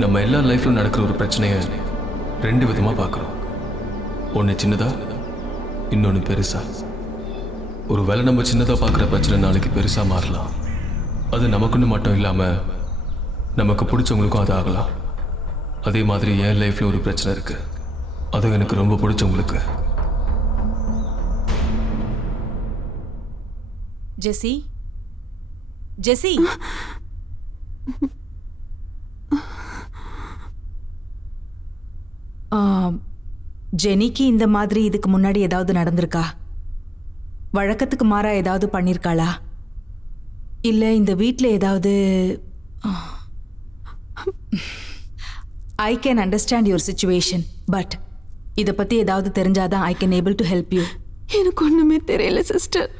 நம்ம எல்லா லைஃப்ல நடக்கிற ஒரு பிரச்சனையை ரெண்டு விதமாக பார்க்குறோம். ஒன்று சின்னதா, இன்னொன்று பெருசா. ஒரு வேளை நம்ம சின்னதாக பார்க்குற பிரச்சனை நாளைக்கு பெருசாக மாறலாம். அது நமக்குன்னு மட்டும் இல்லாமல் நமக்கு பிடிச்சவங்களுக்கும் அது ஆகலாம். அதே மாதிரி என் லைஃப்ல ஒரு பிரச்சனை இருக்கு, அது எனக்கு ரொம்ப பிடிச்சவங்களுக்கு. ஜெசி, ஜெசி, ஜெனிக்கு இந்த மாதிரி இதுக்கு முன்னாடி ஏதாவது நடந்திருக்கா? வழக்கத்துக்கு மாறா ஏதாவது பண்ணியிருக்காளா? இல்லை இந்த வீட்டில் ஏதாவது? I can understand your situation, but இதை பற்றி ஏதாவது தெரிஞ்சாதான் I can able to help you. எனக்கு ஒன்றுமே தெரியல சிஸ்டர்.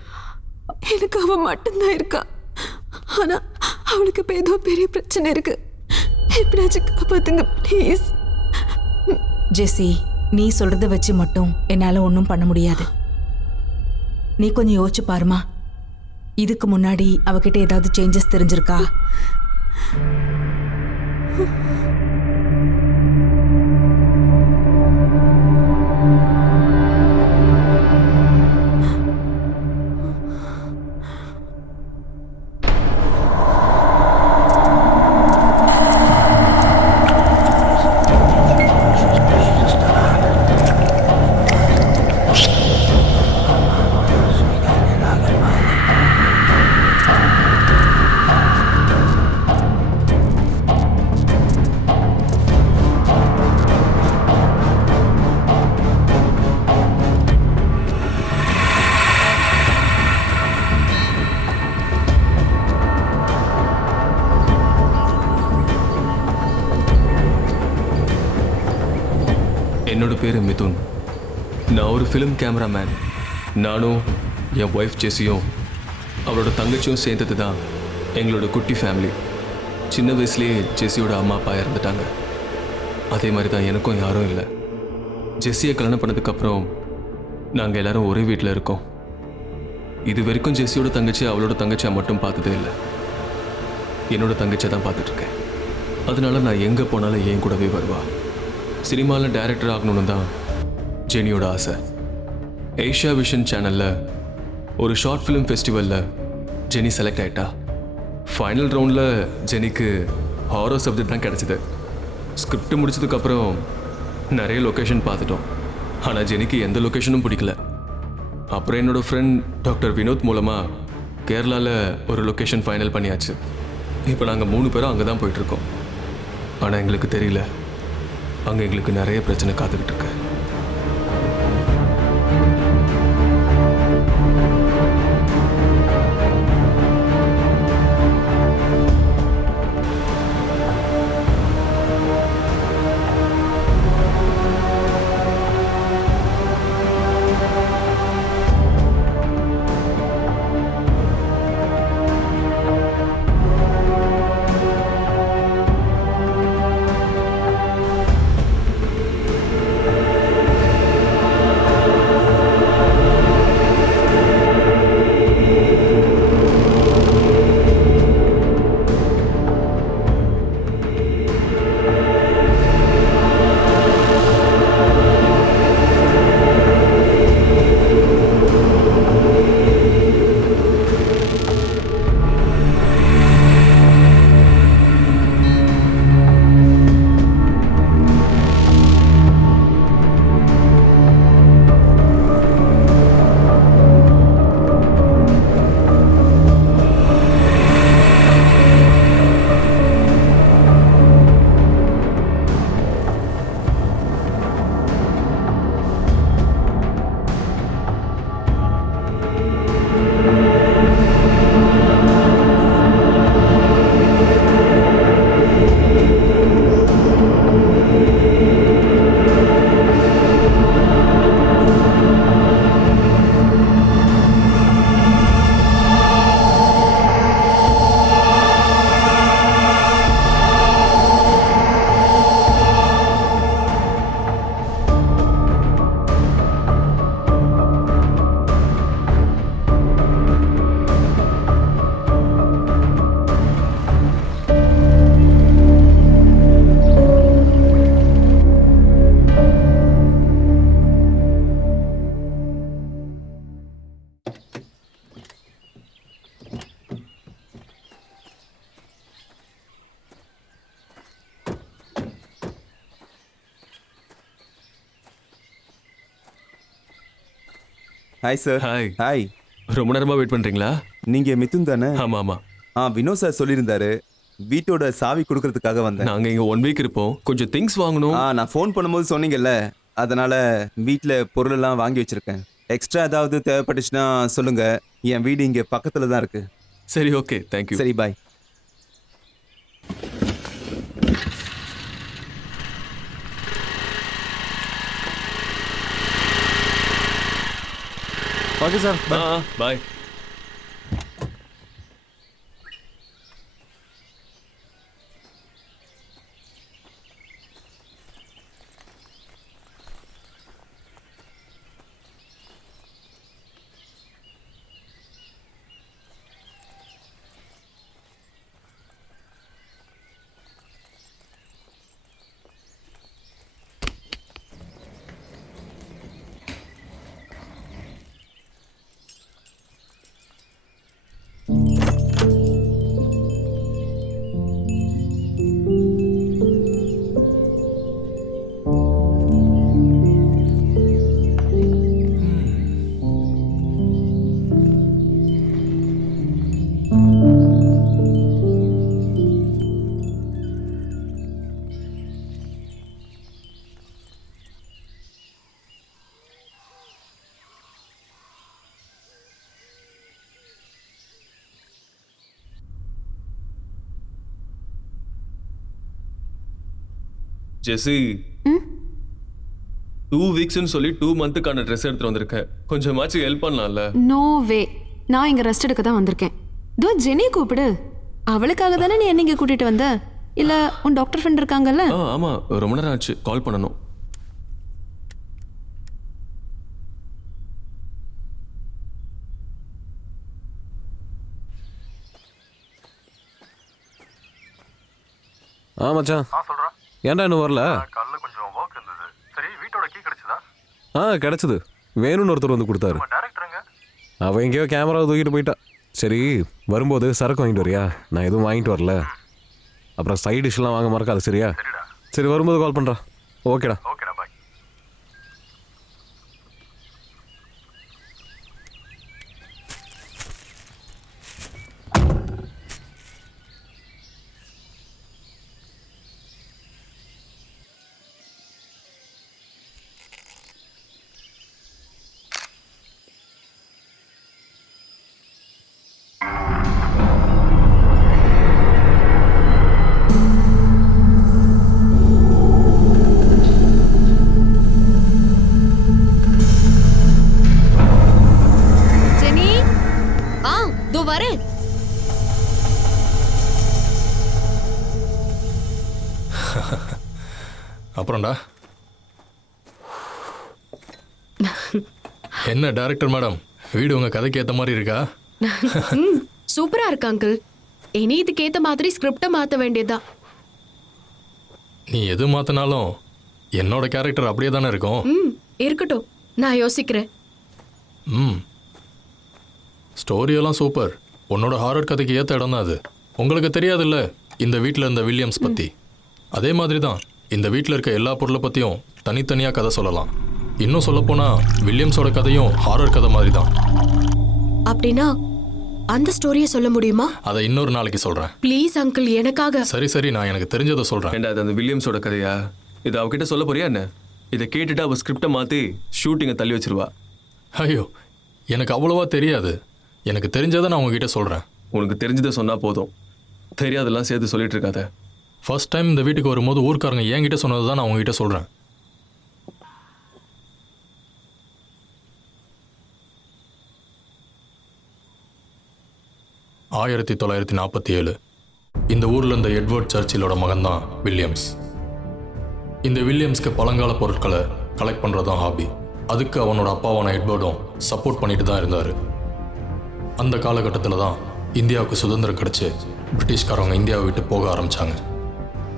எனக்கு அவள் மட்டும்தான் இருக்கா. ஆனால் அவளுக்கு இப்போ ஏதோ பெரிய பிரச்சனை இருக்கு. எப்படியாச்சும் காப்பாத்துங்க ப்ளீஸ். ஜெசி, நீ சொல்றத வச்சு மட்டும் என்னால் ஒன்றும் பண்ண முடியாது. நீ கொஞ்சம் யோசிச்சு பாருமா. இதுக்கு முன்னாடி அவகிட்ட ஏதாவது சேஞ்சஸ் தெரிஞ்சிருக்கா? என்னோட பேர் மிதுன். நான் ஒரு ஃபிலிம் கேமராமேன். நானும் என் ஒய்ஃப் ஜெஸியும் அவளோட தங்கச்சியும் சேர்ந்தது தான் எங்களோட குட்டி ஃபேமிலி. சின்ன வயசுலேயே ஜெஸியோட அம்மா அப்பா இறந்துட்டாங்க. அதே மாதிரி தான் எனக்கும் யாரும் இல்லை. ஜெஸியை கல்யாணம் பண்ணதுக்கப்புறம் நாங்கள் எல்லாரும் ஒரே வீட்டில் இருக்கோம். இது வரைக்கும் ஜெஸியோட தங்கச்சி அவளோட தங்கச்சியை மட்டும் பார்த்ததே இல்லை. என்னோட தங்கச்சியை தான் பார்த்துட்ருக்கேன். அதனால நான் எங்கே போனாலும் என் கூடவே வருவா. சினிமாவில் டைரக்டர் ஆகணும்னு தான் ஜெனியோட ஆசை. ஏஷியா விஷன் சேனலில் ஒரு ஷார்ட் ஃபிலிம் ஃபெஸ்டிவலில் ஜெனி செலக்ட் ஆகிட்டா. ஃபைனல் ரவுண்டில் ஜெனிக்கு ஹாரர் சப்ஜெக்ட் தான் கிடச்சிது. ஸ்கிரிப்ட் முடிச்சதுக்கப்புறம் நிறைய லொக்கேஷன் பார்த்துட்டோம். ஆனால் ஜெனிக்கு எந்த லொக்கேஷனும் பிடிக்கல. அப்புறம் என்னோடய ஃப்ரெண்ட் டாக்டர் வினோத் மூலமாக கேரளாவில் ஒரு லொக்கேஷன் ஃபைனல் பண்ணியாச்சு. இப்போ நாங்கள் 3 பேரும் அங்கே தான் போயிட்டுருக்கோம். ஆனால் எங்களுக்கு தெரியல, அங்கே எங்களுக்கு நிறைய பிரச்சனை காத்துக்கிட்டு இருக்கு. Hi sir. ஹாய். ஹாய். ரொம்ப நேரமா வெயிட் பண்றீங்களா? நீங்க மிதுன் தானே? ஆமா ஆமா. வினோத் சார் சொல்லியிருந்தாரு வீட்டோட சாவி கொடுக்கறதுக்காக வந்தேன். நாங்க இங்க 1 வீக் இருப்போம். கொஞ்சம் திங்ஸ் வாங்கணும். நான் ஃபோன் பண்ணும்போது சொன்னீங்கல்ல, அதனால வீட்டில் பொருளெல்லாம் வாங்கி வச்சிருக்கேன். எக்ஸ்ட்ரா ஏதாவது தேவைப்பட்டுச்சுன்னா சொல்லுங்க. என் வீடு இங்கே பக்கத்துல தான் இருக்கு. சரி ஓகே, தேங்க்யூ. சரி பாய். Okay sir. பாய். ஜெசி, 2 வீக்ஸ்னு சொல்லி 2 மந்த்துக்கான ட்ரெஸ் எடுத்துட்டு வந்திருக்கேன். கொஞ்சமாச்சும் ஹெல்ப் பண்ணலாம்ல? நோ வே, நான் இங்க ரெஸ்ட் எடுக்க தான் வந்திருக்கேன். தோ ஜெனி கூப்பிடு. அவளுக்காக தானே நீ என்ன இங்க கூட்டிட்டு வந்த? இல்ல உன் டாக்டர் ஃப்ரெண்ட் இருக்காங்கல்ல? ஆமா, ரொம்ப நேரம் ஆச்சு, கால் பண்ணணும். மச்சான். சொல்றா. ஏன்டா இன்னும் வரல? காலைல கொஞ்சம் வொர்க் இருந்தது. சரி, வீட்டோட கீ கிடைச்சதா? கிடைச்சது. வேணும்னு ஒருத்தர் வந்து கொடுத்தாரு. நம்ம டைரக்டருங்க. அவன் எங்கேயோ கேமராவை தூக்கிட்டு போயிட்டா. சரி, வரும்போது சரக்கு வாங்கிட்டு வரியா? நான் எதுவும் வாங்கிட்டு வரல. அப்புறம் சைட் டிஷ்லாம் வாங்க மறக்காது, சரியா? சரிடா. சரி, வரும்போது கால் பண்ணுறா. ஓகேடா. ஓகேடா, பாய். அப்புறம்டா என்ன டைரக்டர் மேடம், வீடு உங்க கதைக்கு ஏத்த மாதிரி இருக்கா? சூப்பரா இருக்கு அங்கிள். இனி இதுக்கு ஏத்த மாதிரி ஸ்கிரிப்டை மாத்த வேண்டியதா? நீ எது மாத்தினாலும் என்னோட கேரக்டர் அப்படியே தானே இருக்கும். இருக்கட்டும், நான் யோசிக்கிறேன். ஸ்டோரியெல்லாம் சூப்பர். உன்னோட ஹாரர் கதைக்கு ஏற்ற இடம் தான் அது. உங்களுக்கு தெரியாதுல்ல இந்த வீட்டில் இருந்த வில்லியம்ஸ் பற்றி? அதே மாதிரி தான் இந்த வீட்டில் இருக்க எல்லா பொருளை பற்றியும் தனித்தனியாக கதை சொல்லலாம். இன்னும் சொல்லப்போனால் வில்லியம்ஸோட கதையும் ஹாரர் கதை மாதிரி தான். அப்படின்னா அந்த ஸ்டோரியை சொல்ல முடியுமா? அதை இன்னொரு நாளைக்கு சொல்கிறேன். ப்ளீஸ் அங்கிள், எனக்காக. சரி, நான் எனக்கு தெரிஞ்சதை சொல்கிறேன். ஏண்டா அது அந்த வில்லியம்ஸோட கதையா? இது அவகிட்ட சொல்ல போறியா என்ன? இதை கேட்டுட்டு அவள் ஸ்கிரிப்டை மாற்றி ஷூட்டிங்கை தள்ளி வச்சிருவா. ஐயோ, எனக்கு அவ்வளோவா தெரியாது. எனக்கு தெரிஞ்சதை நான் உங்ககிட்ட சொல்கிறேன். உனக்கு தெரிஞ்சதை சொன்னால் போதும், தெரியாதெல்லாம் சேர்த்து சொல்லிட்டு இருக்காத. ஃபர்ஸ்ட் டைம் இந்த வீட்டுக்கு வரும்போது ஊர்க்காரங்க என்கிட்ட சொன்னது தான் நான் உங்ககிட்ட சொல்கிறேன். ஆயிரத்தி 1947 இந்த ஊரில் இருந்த எட்வர்ட் சர்ச்சிலோட மகன்தான் வில்லியம்ஸ். இந்த வில்லியம்ஸ்க்கு பழங்கால பொருட்களை கலெக்ட் பண்ணுறதான் ஹாபி. அதுக்கு அவனோட அப்பாவான எட்வர்டும் சப்போர்ட் பண்ணிட்டு தான் இருந்தார். அந்த காலகட்டத்தில் தான் இந்தியாவுக்கு சுதந்திரம் கிடச்சி பிரிட்டிஷ்காரவங்க இந்தியாவை விட்டு போக ஆரம்பித்தாங்க.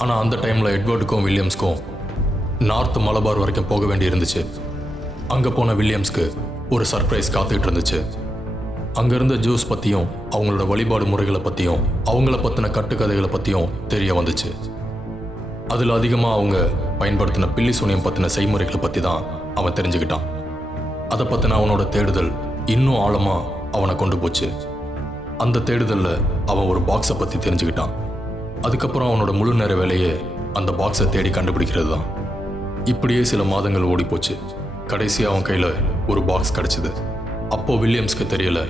ஆனால் அந்த டைமில் எட்வர்டுக்கும் வில்லியம்ஸ்க்கும் நார்த் மலபார் வரைக்கும் போக வேண்டி இருந்துச்சு. அங்கே போன வில்லியம்ஸ்க்கு ஒரு சர்ப்ரைஸ் காத்துக்கிட்டு இருந்துச்சு. அங்கே இருந்த ஜூஸ் பற்றியும் அவங்களோட வழிபாடு முறைகளை பற்றியும் அவங்கள பற்றின கட்டுக்கதைகளை பற்றியும் தெரிய வந்துச்சு. அதில் அதிகமாக அவங்க பயன்படுத்தின பில்லி சூனியம் பற்றின செய்முறைகளை பற்றி தான் அவன் தெரிஞ்சுக்கிட்டான். அதை பற்றின அவனோட தேடுதல் இன்னும் ஆழமாக அவனை கொண்டு போச்சு. அந்த தேடுதலில் அவன் ஒரு பாக்ஸை பற்றி தெரிஞ்சுக்கிட்டான். அதுக்கப்புறம் அவனோட முழு நேர வேலையே அந்த பாக்ஸை தேடி கண்டுபிடிக்கிறது தான். இப்படியே சில மாதங்கள் ஓடி போச்சு. கடைசியாக அவன் கையில் ஒரு பாக்ஸ் கிடச்சிது. அப்போது வில்லியம்ஸ்க்கு தெரியல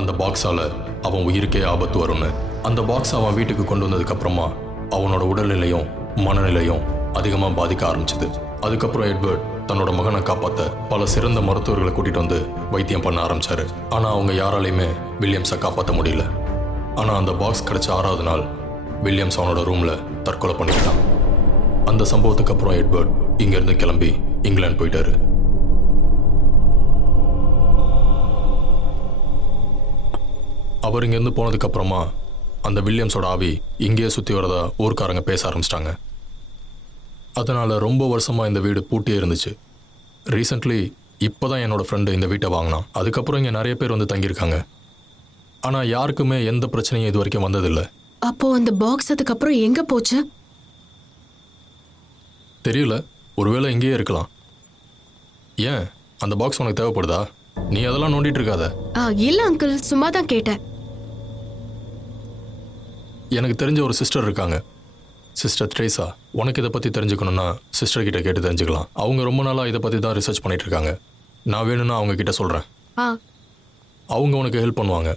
அந்த பாக்ஸால் அவன் உயிருக்கே ஆபத்து வரும்னு. அந்த பாக்ஸ் அவன் வீட்டுக்கு கொண்டு வந்ததுக்கப்புறமா அவனோட உடல்நிலையும் மனநிலையும் அதிகமாக பாதிக்க ஆரம்பிச்சது. அதுக்கப்புறம் எட்வர்ட் தன்னோட மகனை காப்பாற்ற பல சிறந்த மருத்துவர்களை கூட்டிகிட்டு வந்து வைத்தியம் பண்ண ஆரம்பித்தார். ஆனால் அவங்க யாராலையுமே வில்லியம்ஸை காப்பாற்ற முடியல. ஆனால் அந்த பாக்ஸ் கிடச்ச 6வது நாள் வில்லியம்ஸ் அவனோட ரூமில் தற்கொலை பண்ணிக்கிட்டான். அந்த சம்பவத்துக்கு அப்புறம் எட்வர்ட் இங்கேருந்து கிளம்பி இங்கிலாந்து போயிட்டாரு. அவர் இங்கேருந்து போனதுக்கப்புறமா அந்த வில்லியம்ஸோட ஆவி இங்கேயே சுற்றி வரதா ஊர்க்காரங்க பேச ஆரம்பிச்சிட்டாங்க. அதனால் ரொம்ப வருஷமாக இந்த வீடு பூட்டியே இருந்துச்சு. ரீசெண்ட்லி இப்போ தான் என்னோடய ஃப்ரெண்டு இந்த வீட்டை வாங்கினான். அதுக்கப்புறம் இங்கே நிறைய பேர் வந்து தங்கியிருக்காங்க. ஆனால் யாருக்குமே எந்த பிரச்சனையும் இது வரைக்கும் வந்ததில்லை. அப்போ அந்த பாக்ஸ் அதுக்கப்புறம் எங்க போச்சு? தெரியல, ஒருவேளை இங்கேயே இருக்கலாம். ஏன் அந்த பாக்ஸ் உனக்கு தேவைப்படுதா? நீ அதெல்லாம் நோண்டிட்டு இருக்காத. இல்ல அங்கிள், சும்மா தான் கேட்டேன். எனக்கு தெரிஞ்ச ஒரு சிஸ்டர் இருக்காங்க, சிஸ்டர் ட்ரேசா. உனக்கு இதை பற்றி தெரிஞ்சுக்கணுன்னா சிஸ்டர் கிட்ட கேட்டு தெரிஞ்சுக்கலாம். அவங்க ரொம்ப நாளாக இதை பற்றி தான் ரிசர்ச் பண்ணிட்டு இருக்காங்க. நான் வேணும்னா அவங்க கிட்ட சொல்கிறேன். அவங்க உனக்கு ஹெல்ப் பண்ணுவாங்க.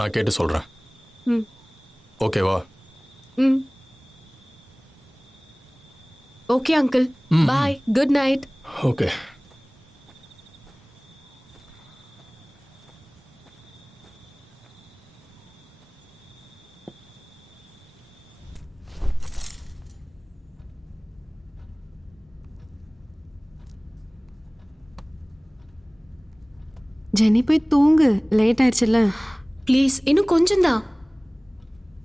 நான் கேட்டு சொல்கிறேன். ஓகேவா? ஓகே அங்கிள், பாய், குட் நைட். ஓகே. ஜெனி போய் தூங்கு, லேட் ஆயிடுச்சுல்ல. ப்ளீஸ், இன்னும் கொஞ்சம் தான்.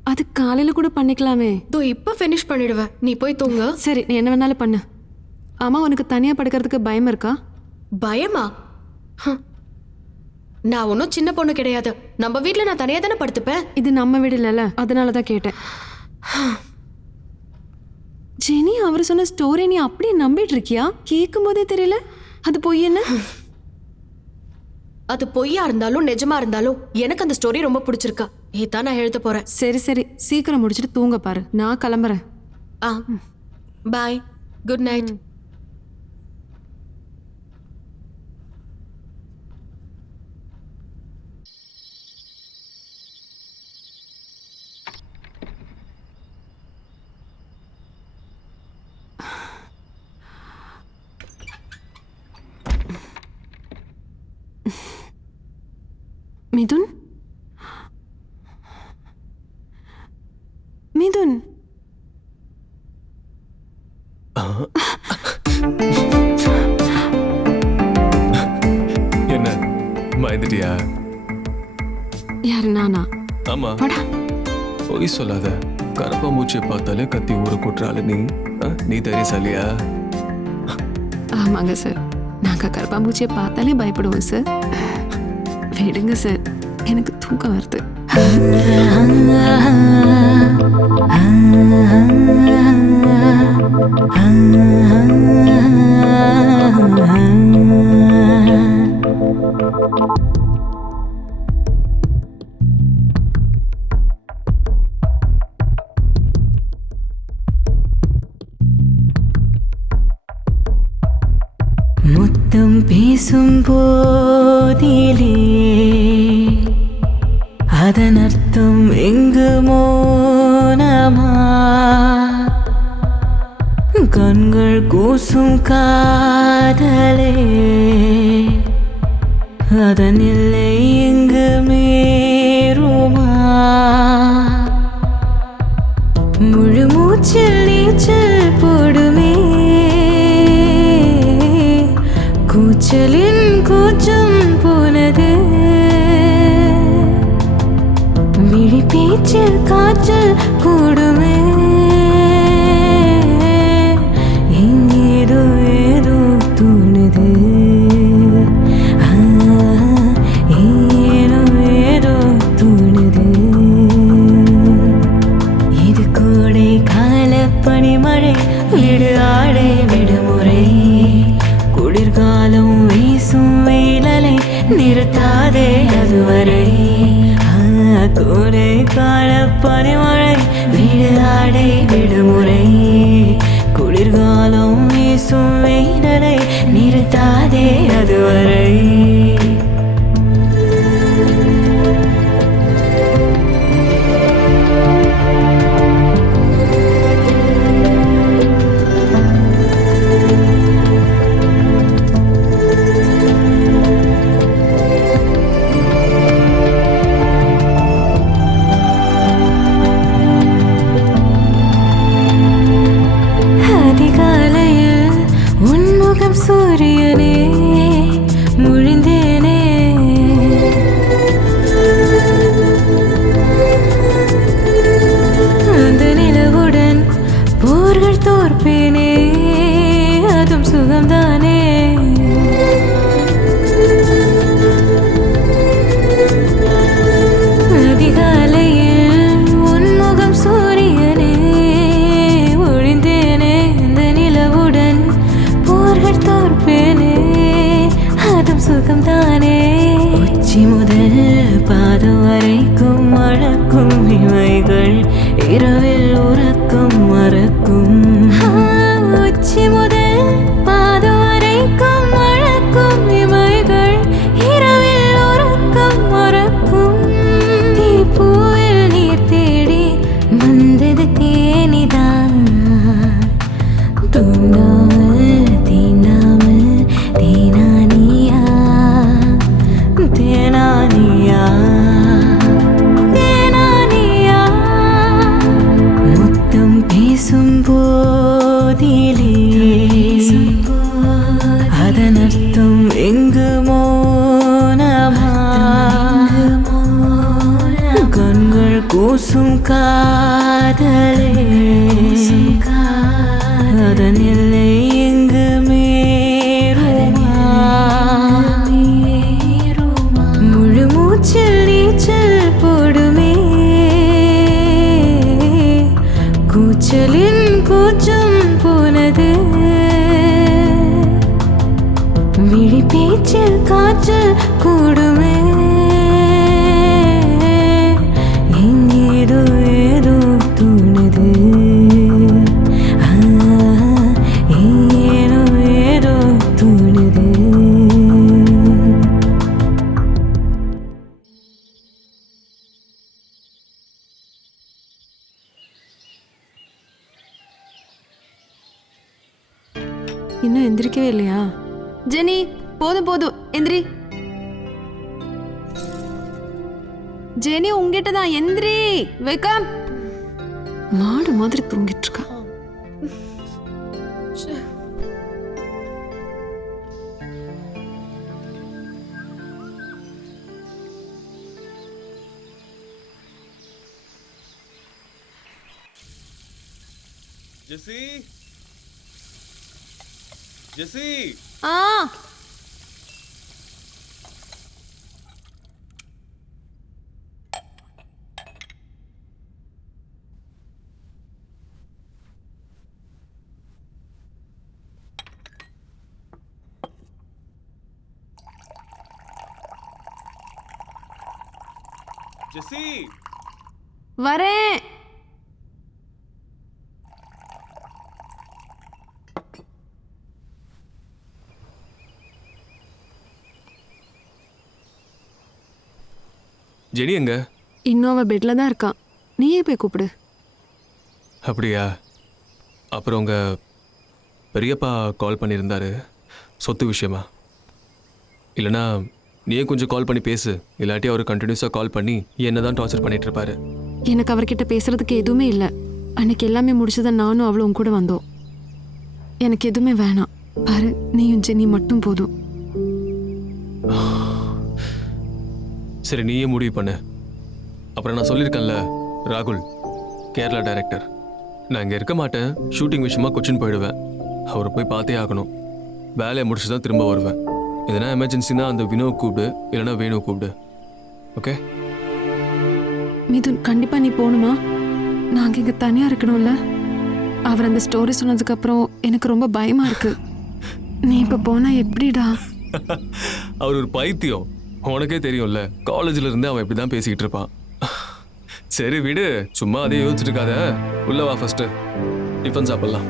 அது காலையில கூட பண்ணிக்கலாமே. தோ இப்போ ஃபினிஷ் பண்ணிடுவேன், நீ போய் தூங்க. சரி, நீ என்ன வேணாலும் பண்ணு. ஆமா, உனக்கு தனியா படுக்கிறதுக்கு பயம் இருக்கா? பயமா? நான் ஒன்றும் சின்ன பொண்ணு கிடையாது. நம்ம வீட்டில் நான் தனியாக தானே படுத்துப்பேன். இது நம்ம வீடு இல்லைல்ல, அதனால தான் கேட்டேன். ஜெனி, அவர் சொன்ன ஸ்டோரி நீ அப்படியே நம்பிட்டு இருக்கியா? கேட்கும் போதே தெரியல அது பொய். என்ன அது பொய்யா இருந்தாலும் நிஜமா இருந்தாலும் எனக்கு அந்த ஸ்டோரி ரொம்ப பிடிச்சிருக்கா. இதான் நான் எழுத போறேன். சரி சரி, சீக்கிரம் முடிச்சுட்டு தூங்க பாரு. நான் கிளம்புறேன். பாய், குட் நைட். மிதுன், மிதுன், என்ன பயந்துட்டியா? யாரு? நானா? ஆமா. படா, பொய் சொல்லாத. கரப்பாம்பூச்சியை பார்த்தாலே கத்தி ஊற கூட்டுறாள் நீ. நீ தைரியசாலியா? ஆமாங்க சார், நாங்கள் கரப்பாம்பூச்சியை பார்த்தாலே பயப்படுவோம் சார். விடுங்க சார், எனக்கு தூக்கம் வருது. முத்தம் பேசும் போதிலே அதன் அர்த்தம் எங்கு மோனமா, கண்கள் கூசும் காதலே அதன் இல்லை எங்கு மீறுமா, முழு மூச்சில் நீச்சல் போடுமே கூச்சலின் கூச்சம் போனது, விழி பேச்சில் காய்ச்சல் கூடுமே, ஏதோ ஏதோ தோணுது, ஏதோ ஏதோ தோணுது. இது கோடை கால பனிமழை, விடு ஆடை விடுமுறை, குளிர்காலம் வீசும் அதுவரை கோடை கால பனிமழை வீடு ஆடை விடுமுறை குளிர்காலம் வீசும் வெயிலை நிறுத்தாதே அதுவரை சூரியனே முழிந்தேனே அந்த நிலவுடன் போர்கள் தோற்பேனே அதுவும் சுகம்தானே அதிகாலையில் உன்முகம் சூரியனே ஒழிந்தேனே அந்த நிலவுடன் போர்கள் தோற்பேனே அதுவும் சுகம்தானே உச்சி முதல் பாதம் வரைக்கும் மழக்கும் இமைகள் இரவில் உறக்கம் மறக்கும் உச்சி முதல் பாதம் வரைக்கும் மழக்கும் இமைகள் இரவில் உறக்கம் மறக்கும் நீ பூவில் நீர் தேடி வந்தது தேனிதான் தூண்டாமல் தீண்டாமல் தேனானியா தேனானியா தேனானியா முத்தம் பேசும் போதிலே அதன் அர்த்தம் எங்கு மோனமா கண்கள் கூசும் காதலே அதன் எல்லை எங்கு மீறுமா முழு மூச்சில் நீச்சல் போடுமே கூச்சலின் கூச்சம் போனது விழி பேச்சில் காய்ச்சல் கூடுமே ஏதோ ஏதோ தோணுது ஏதோ ஏதோ தோணுது இன்னும் எந்திரிக்கவே இல்லையா? ஜெனி, போதும் போதும் எந்திரி. ஜெனி உங்ககிட்ட தான், எந்திரி. வெக்கம். மாடு மாதிரி தூங்கிட்டு இருக்கா. ஜெசி ஜெசி ஆ ஜெசி வரேன். ஜெனி எங்க? இன்னும் அவ பெட்ல தான் இருக்கான். நீயே போய் கூப்பிடு. அப்படியா? அப்புறம் உங்க பெரியப்பா கால் பண்ணியிருந்தாரு சொத்து விஷயமா? இல்லைனா நீயே கொஞ்சம் கால் பண்ணி பேசு. இல்லாட்டி அவர் கண்டினியூஸாக கால் பண்ணி என்ன தான் டார்ச்சர் பண்ணிட்டு இருப்பாரு. எனக்கு அவர்கிட்ட பேசுறதுக்கு எதுவுமே இல்லை. அன்னைக்கு எல்லாமே முடிச்சதை நானும் அவளும் கூட வந்தோம். எனக்கு எதுவுமே வேணாம். பாரு, நீயும் ஜெனி மட்டும் போதும். சரி, நீயே முடிவு பண்ணு. அப்புறம் நான் சொல்லியிருக்கேன்ல, ராகுல் கேரளா டைரக்டர். நான் இங்கே இருக்க மாட்டேன். ஷூட்டிங் விஷயமா கொச்சின் போயிடுவேன். அவரை போய் பார்த்தே ஆகணும். வேலையை முடிச்சு தான் திரும்ப வருவேன். எதனா எமர்ஜென்சினா அந்த வினோ கூப்பிடு, இல்லைனா வேணு கூப்பிடு. ஓகே மிதுன், கண்டிப்பா நீ போகணுமா? நாங்கள் இங்கே தனியாக இருக்கணும்ல? அவர் அந்த ஸ்டோரி சொன்னதுக்கப்புறம் எனக்கு ரொம்ப பயமா இருக்கு. நீ இப்போ போனா எப்படிடா? அவர் ஒரு பைத்தியம். உனக்கே தெரியும்ல காலேஜ்ல இருந்து அவன் இப்படி தான் பேசிக்கிட்டு இருப்பான். சரி விடு, சும்மா அதே யோசிச்சுட்டு இருக்காத. உள்ள வா, ஃபர்ஸ்ட் டிஃபன் சாப்பிடலாம்.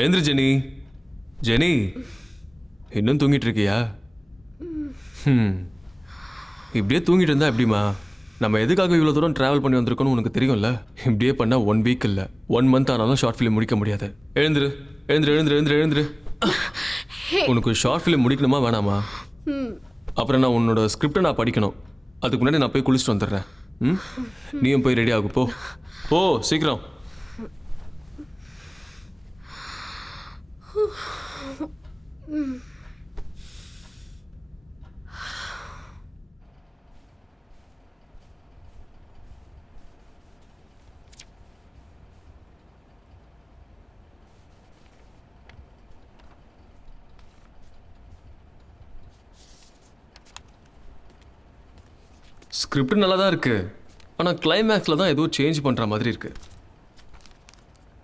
எழுந்திரு ஜெனி. ஜெனி, இன்னும் தூங்கிட்டு இருக்கியா? இப்படியே தூங்கிட்டு இருந்தா எப்படிமா? நம்ம எதுக்காக இவ்வளோ தூரம் ட்ராவல் பண்ணி வந்திருக்கோன்னு உனக்கு தெரியும்ல. இப்படியே பண்ணால் 1 வீக் இல்லை 1 மந்த் ஆனாலும் ஷார்ட் ஃபிலிம் முடிக்க முடியாது. எழுந்துரு எழுந்துரு எழுந்துரு எழுந்துரு எழுந்துரு. உனக்கு ஷார்ட் ஃபிலிம் முடிக்கணுமா வேணாமா? அப்புறம் நான் உன்னோட ஸ்கிரிப்டை நான் படிக்கணும். அதுக்கு முன்னாடி நான் போய் குளிச்சுட்டு வந்துடுறேன். நீயும் போய் ரெடி ஆகு. போ போ சீக்கிரம். ஸ்கிரிப்ட் நல்லா தான் இருக்கு, ஆனால் கிளைமேக்ஸில் தான் ஏதோ சேஞ்ச் பண்ணுற மாதிரி இருக்கு.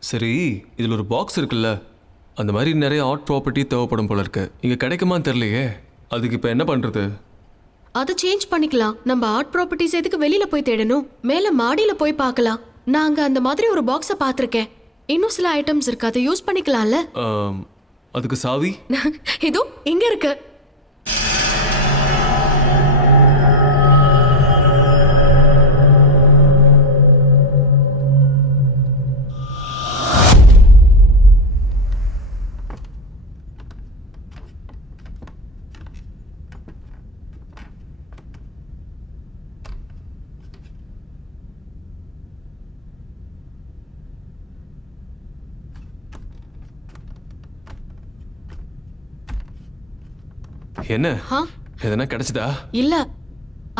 சரி, இதில் ஒரு பாக்ஸ் இருக்குல்ல, அந்த மாதிரி நிறைய ஆர்ட் ப்ராப்பர்ட்டி தேவைப்படும் போல இருக்கு. இங்கே கிடைக்குமான்னு தெரியலையே. அதுக்கு இப்போ என்ன பண்ணுறது? அதை சேஞ்ச் பண்ணிக்கலாம். நம்ம ஆர்ட் ப்ராப்பர்ட்டிஸ் எதுக்கு வெளியில போய் தேடணும்? மேல மாடியில போய் பார்க்கலாம். நான் அங்க அந்த மாதிரி ஒரு பாக்ஸை பார்த்துருக்கேன். இன்னும் சில ஐட்டம்ஸ் இருக்கு, அதை யூஸ் பண்ணிக்கலாம்ல. அதுக்கு சாவி இதோ இங்க இருக்கு. என்ன எதனா கிடைச்சதா? இல்ல,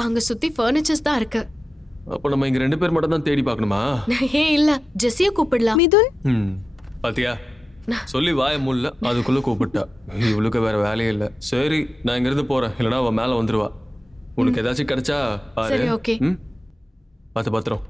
அங்க சுத்தி ஃபர்னிச்சர்ஸ் தான் இருக்கு. அப்போ நம்ம இங்க 2 பேர் மட்டும் தான் தேடி பார்க்கணுமா? இல்ல, ஜெஸ்ஸியை கூப்பிடலாம். மிதுன், பாத்தியா, சொல்லி வாய முல்ல அதுக்குள்ள கூப்பிட்டா. இவளுக்கு வேற வேலையே இல்லை. சரி, நான் இங்க இருந்து போறேன், இல்லைன்னா அவ மேல வந்துருவா. உனக்கு ஏதாச்சும் கிடைச்சா பாரு. சரி, ஓகே. பார்த்து பத்திரம்.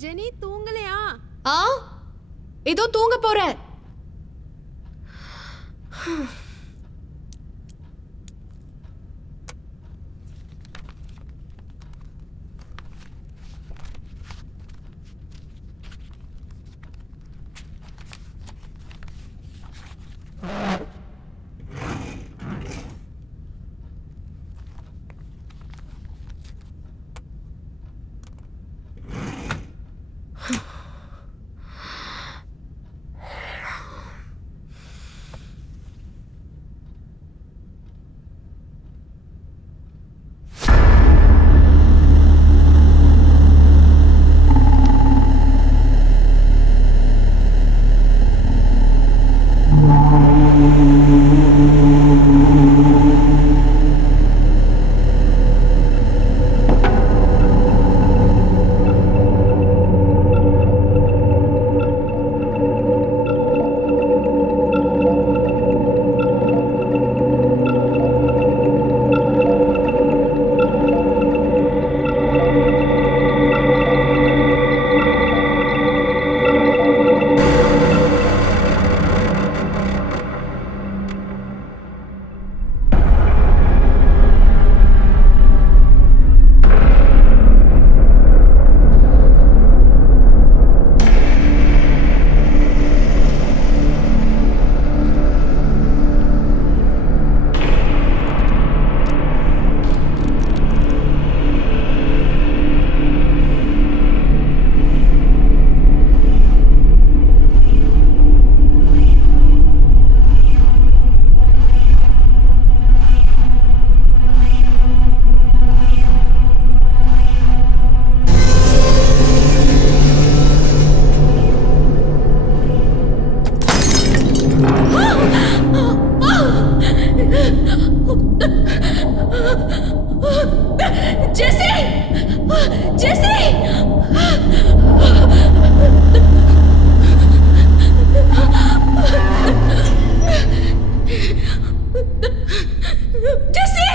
ஜெனி தூங்கலையா? இதோ தூங்க போறேன். ஜெசி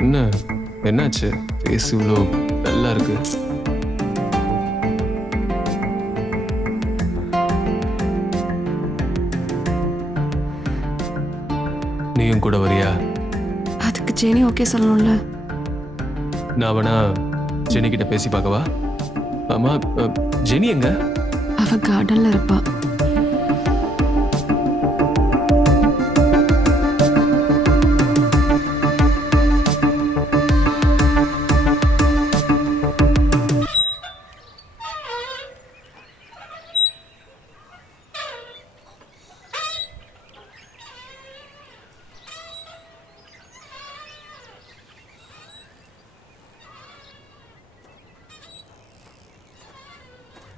என்ன என்னாச்சு? ஃபேஸ் இவ்வளோ நல்லா இருக்கு. நீயும் கூட வரியா? அதுக்கு ஜெனி ஓகே சொல்லணும்ல. நான் வேணா ஜெனி கிட்ட பேசி பார்க்கவா? ஆமா, ஜெனி எங்க? அவ கார்டன்ல இருப்பா.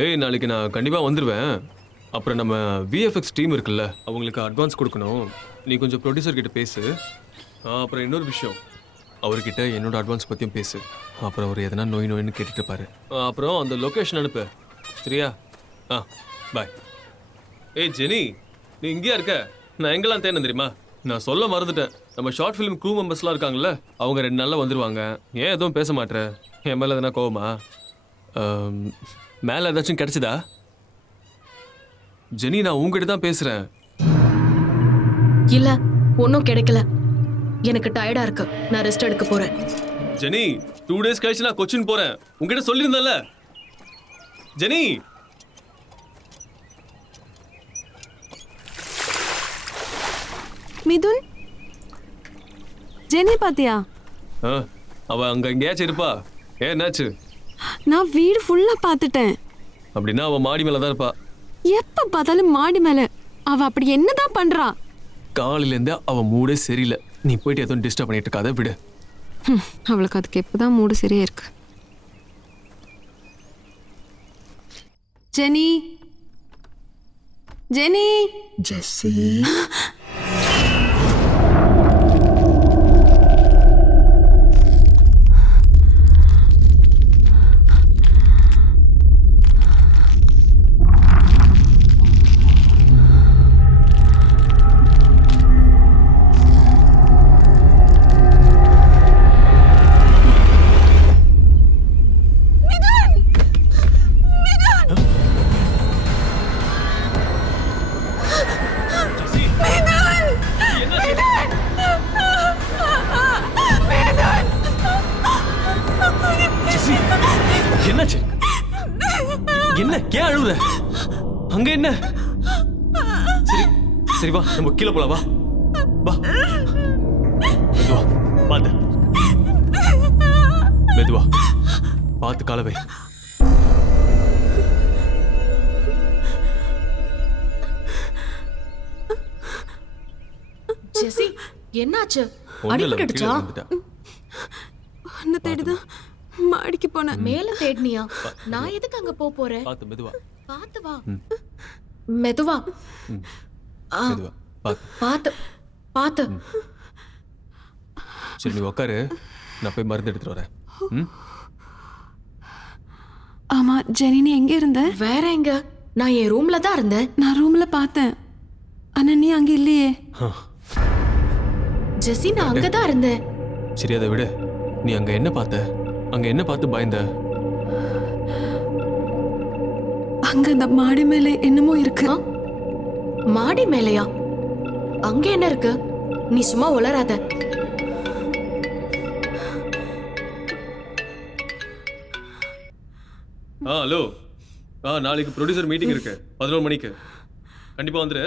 ஏய், நாளைக்கு நான் கண்டிப்பாக வந்துடுவேன். அப்புறம் நம்ம விஎஃப்எக்ஸ் டீம் இருக்குல்ல, அவங்களுக்கு அட்வான்ஸ் கொடுக்கணும். நீ கொஞ்சம் ப்ரொடியூசர் கிட்ட பேசு. அப்புறம் இன்னொரு விஷயம், அவர்கிட்ட என்னோட அட்வான்ஸ் பற்றியும் பேசு. அப்புறம் அவர் எதனா நோயின்னு கேட்டுட்டு இருப்பாரு. அப்புறம் அந்த லொக்கேஷன் அனுப்பு, சரியா? ஆ, பாய். ஏய் ஜெனி, நீ இங்கேயா இருக்க? நான் எங்கெல்லாம் தேடினேன் தெரியுமா? நான் சொல்ல மறந்துட்டேன். நம்ம ஷார்ட் ஃபிலிம் க்ரூ மெம்பர்ஸ்லாம் இருக்காங்கல்ல, அவங்க 2 நாளில் வந்துடுவாங்க. ஏன் எதுவும் பேச மாட்டேற? என் மேலே எதனா கோவமா? மேலே ஏதாச்சும் கிடைச்சதா? ஜெனி, நான் உங்ககிட்ட தான் பேசுகிறேன். இல்ல ஒன்றும் கிடைக்கல. எனக்கு டயர்டா இருக்கு, நான் ரெஸ்ட் எடுக்க போறேன். ஜெனி, 2 டேஸ் கழிச்சு நான் கொச்சின் போகிறேன். உங்ககிட்ட சொல்லியிருந்தேன்ல ஜெனி. மிதுன், ஜெனி பாத்தியா? அவ அங்க எங்கேயாச்சும் இருப்பா. என்னாச்சு? நான் வீடு ஃபுல்லா பார்த்துட்டேன். அப்படின்னா அவ மாடி மேல தான் இருப்பா. எப்ப பார்த்தாலும் மாடி மேல. அவ அப்படி என்னதான் பண்றா? காலையில இருந்தே அவ மூடே சரியில்லை. நீ போயிட்டு எதுவும் டிஸ்டர்ப் பண்ணிட்டு இருக்காத, விடு. அவளுக்கு அதுக்கு எப்பதான் மூடு சரியா இருக்கு. ஜெனி, ஜெனி, ஜெஸ்ஸி, என்னாச்சு? என்ன ஏன் அழுவுற? அங்க என்ன? சரி சரி, வா நம்ம கீழே போலாம். வா வா, மெதுவா பாத்து, மெதுவா பார்த்து காலவை. ஜெசி, என்னாச்சு? ஒண்ணும் இல்ல, அடிபட்டுடுச்சா? கீழே விழுந்துட்டா. உன்னை தேடிதான் மாடிக்கு போனேன். மேல தேடினியா? நான் எதுக்கு அங்க போறேன்? பார்த்து மெதுவா, பாத்து வா. மெதுவா. மெதுவா பார்த்து. பாத்து பாத்து. சரி நீ உட்காரு, நான் போய் மருந்து எடுத்துட்டு வரேன். ம்? ஆமா ஜெனி, நீ எங்க இருந்த? வேற எங்க? நான் என் ரூம்ல தான் இருந்தேன். நான் ரூம்ல பார்த்தேன், ஆனா நீ அங்க இல்லையே. ஜெசி, நான் அங்கதான் இருந்தேன். சரி அதை விடு. நீ அங்க என்ன பார்த்த? அங்க என்ன பார்த்து பயந்த? அங்க அந்த மாடி மேல என்னமோ இருக்கு. மாடி மேலையா? அங்க என்ன இருக்கு? நீ சும்மா உளராத. ஹலோ. நாளைக்கு ப்ரொடியூசர் மீட்டிங் இருக்கு 11 மணிக்கு. கண்டிப்பா வந்துரு.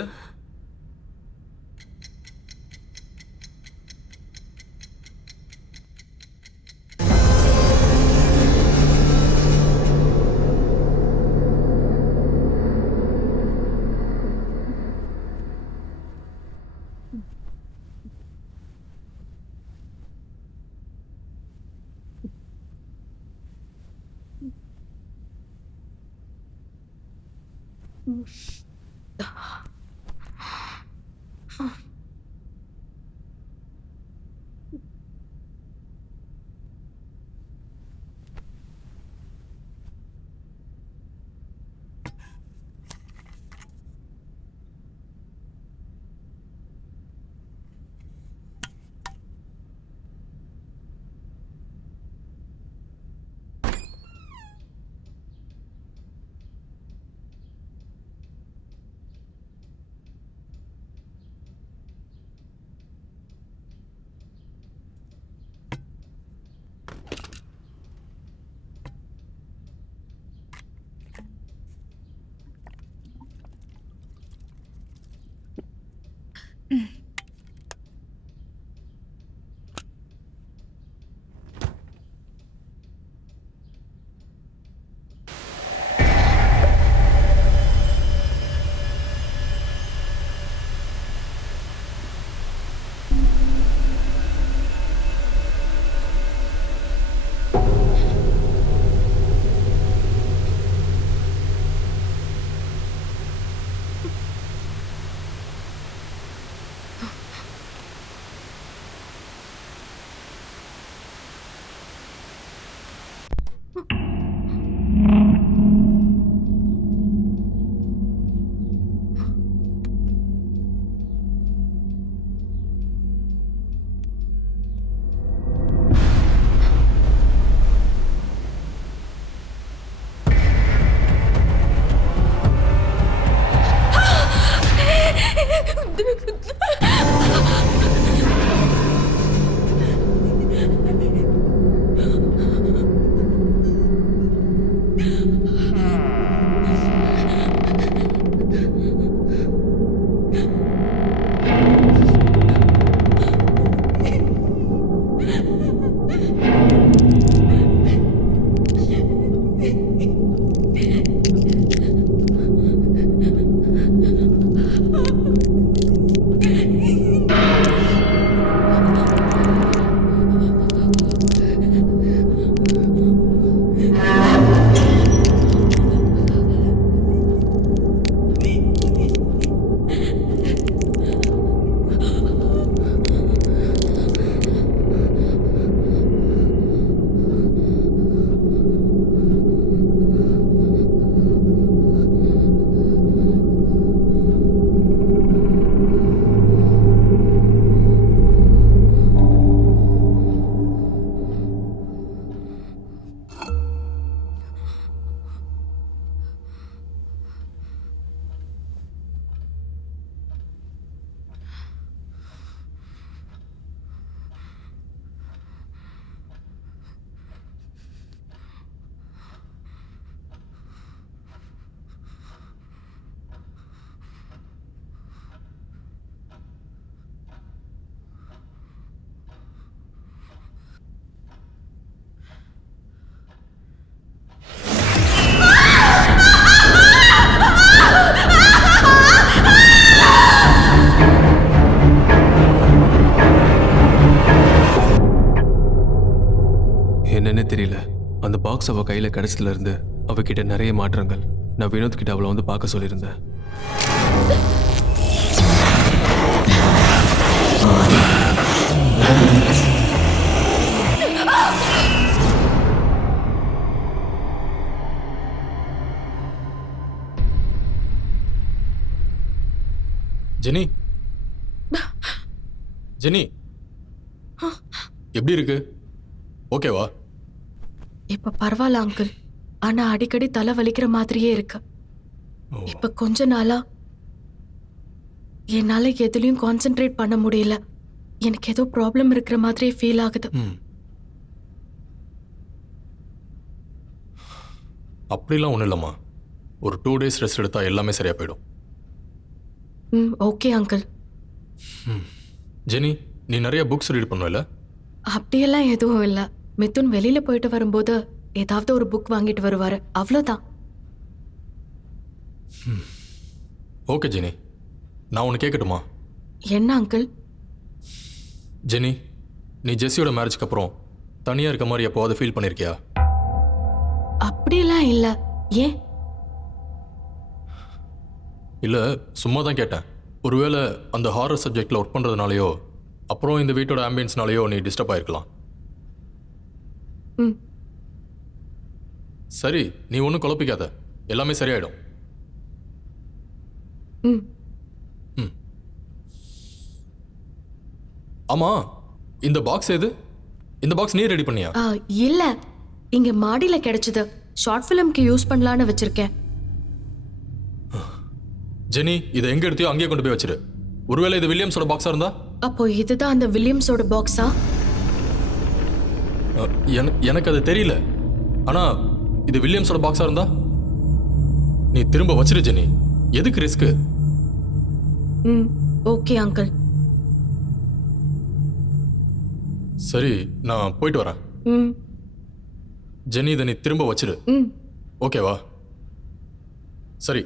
பாக்ஸ் அவள் கையில் கிடைச்சதுலேருந்து அவகிட்ட நிறைய மாற்றங்கள். நான் வினோத் கிட்ட அவளை வந்து பார்க்க சொல்லியிருந்தேன். ஜெனி, ஜெனி, எப்படி இருக்கு? ஓகேவா? இப்ப பரவாயில்ல அங்கிள். ஆனா அடிக்கடி தலை வலிக்கிற மாதிரியே இருக்கு. இப்ப கொஞ்ச நாளா என்னால எதுலயும் கான்சென்ட்ரேட் பண்ண முடியல. எனக்கு ஏதோ ப்ராப்ளம் இருக்கிற மாதிரியே ஃபீல் ஆகுது. அப்படிலாம் ஒன்றும் இல்லைம்மா. ஒரு 2 days ரெஸ்ட் எடுத்தா எல்லாமே சரியா போயிடும். Okay uncle. ஜெனி, நீ நிறைய புக்ஸ் ரீட் பண்ணுவல? அப்படியெல்லாம் எதுவும் இல்லை. மிதுன் வெளியில போயிட்டு வரும்போது ஏதாவது ஒரு புக் வாங்கிட்டு வருவாரு, அவ்வளோதான். ஓகே ஜெனி, நான் ஒன்று கேட்கட்டுமா? என்ன அங்கிள்? ஜெனி, நீ ஜெஸ்ஸியோட மேரேஜ்க்கு அப்புறம் தனியாக இருக்க மாதிரி எப்போவாது ஃபீல் பண்ணியிருக்கியா? அப்படியெல்லாம் இல்லை. ஏன்? இல்லை, சும்மா தான் கேட்டேன். ஒருவேளை அந்த ஹாரர் சப்ஜெக்டில் ஒர்க் பண்ணுறதுனாலையோ அப்புறம் இந்த வீட்டோட ஆம்பியன்ஸ்னாலேயோ நீ டிஸ்டர்ப் ஆகிருக்கலாம். சரி, நீ ஒன்றும் குழப்பிக்காத, எல்லாமே சரியாயிடும். ஆமா, இந்த பாக்ஸ் எது? இந்த பாக்ஸ் நீ ரெடி பண்ணியா? இல்ல, இங்க மாடியில கிடைச்சது. ஷார்ட் ஃபிலிம்க்கு யூஸ் பண்ணலான்னு வச்சிருக்கேன். ஜெனி, இதை எங்க எடுத்தியோ அங்கேயே கொண்டு போய் வச்சிரு. ஒருவேளை இது வில்லியம்ஸோட பாக்ஸா இருந்தா? அப்போ இதுதான் அந்த வில்லியம்ஸோட பாக்ஸா? எனக்கு அது தெரியல. ஆனா இது வில்லியம்ஸோட பாக்ஸா இருந்தா நீ திரும்ப வச்சிரு ஜெனி. எதுக்கு ரிஸ்க்? Okay uncle. சரி, நான் போயிட்டு வரேன். ஜெனி, இதை நீ திரும்ப வச்சிரு. ஓகேவா? சரி.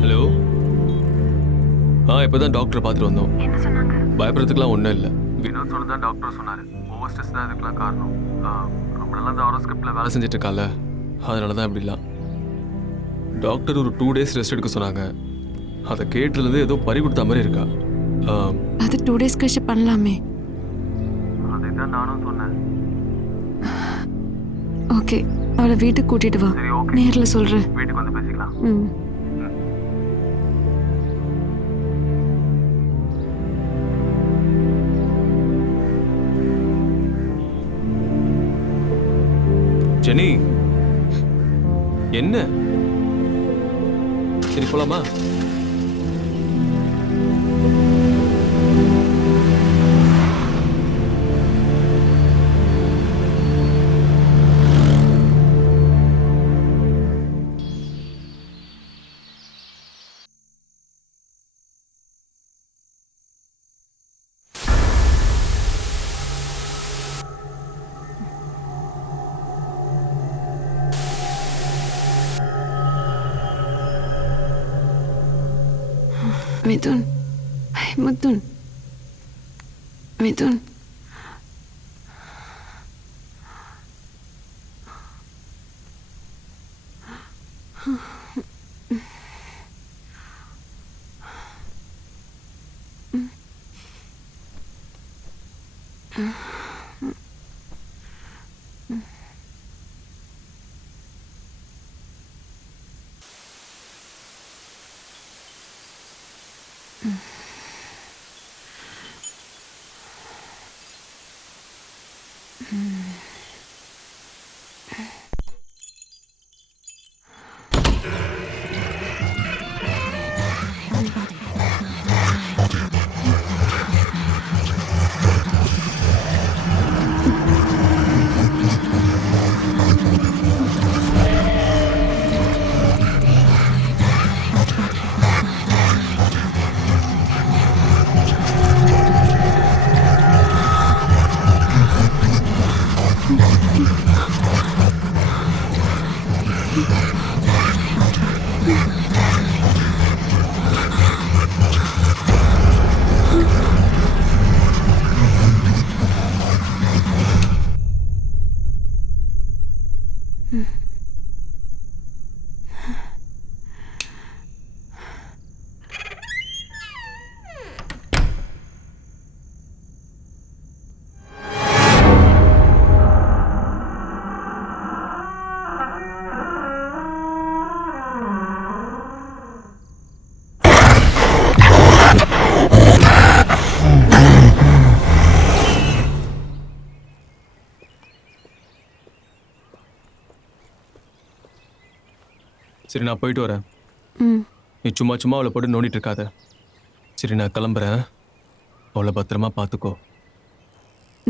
ஹலோ. இப்போதான் டாக்டரை பார்த்துட்டு வந்தோம். பயப்படுறதுக்குலாம் ஒன்றும் இல்லை. வினோத் சொல்லதான் டாக்டர் சொன்னாரு. ஓவர் ஸ்ட்ரெஸ் தான் இதுக்கெல்லாம் காரணம். ரொம்ப நல்லா இந்த ஹாரோஸ்கிரிப்ட்ல வேலை செஞ்சுட்டு இருக்கால, அதனால தான் இப்படிலாம். டாக்டர் ஒரு 2 days ரெஸ்ட் எடுக்க சொன்னாங்க. அதை கேட்டுலேருந்து ஏதோ பறி கொடுத்த மாதிரி இருக்கா. அது 2 days கழிச்சு பண்ணலாமே. அதை தான் நானும் சொன்னேன். ஓகே, அவளை வீட்டுக்கு கூட்டிட்டு வா. சரி, ஓகே. நேரில் சொல்றேன். வீட்டுக்கு வந்து பேசிக்கலாம். ஜெனி, என்ன? சரி, போலாமா? மிதுன் மிதுன் மிதுன் சரி நான் போயிட்டு வரேன். ம் நீ சும்மா சும்மா அவளை போட்டு நோண்டிட்டு இருக்காத. சரி நான் கிளம்புறேன். அவளை பத்திரமா பார்த்துக்கோ.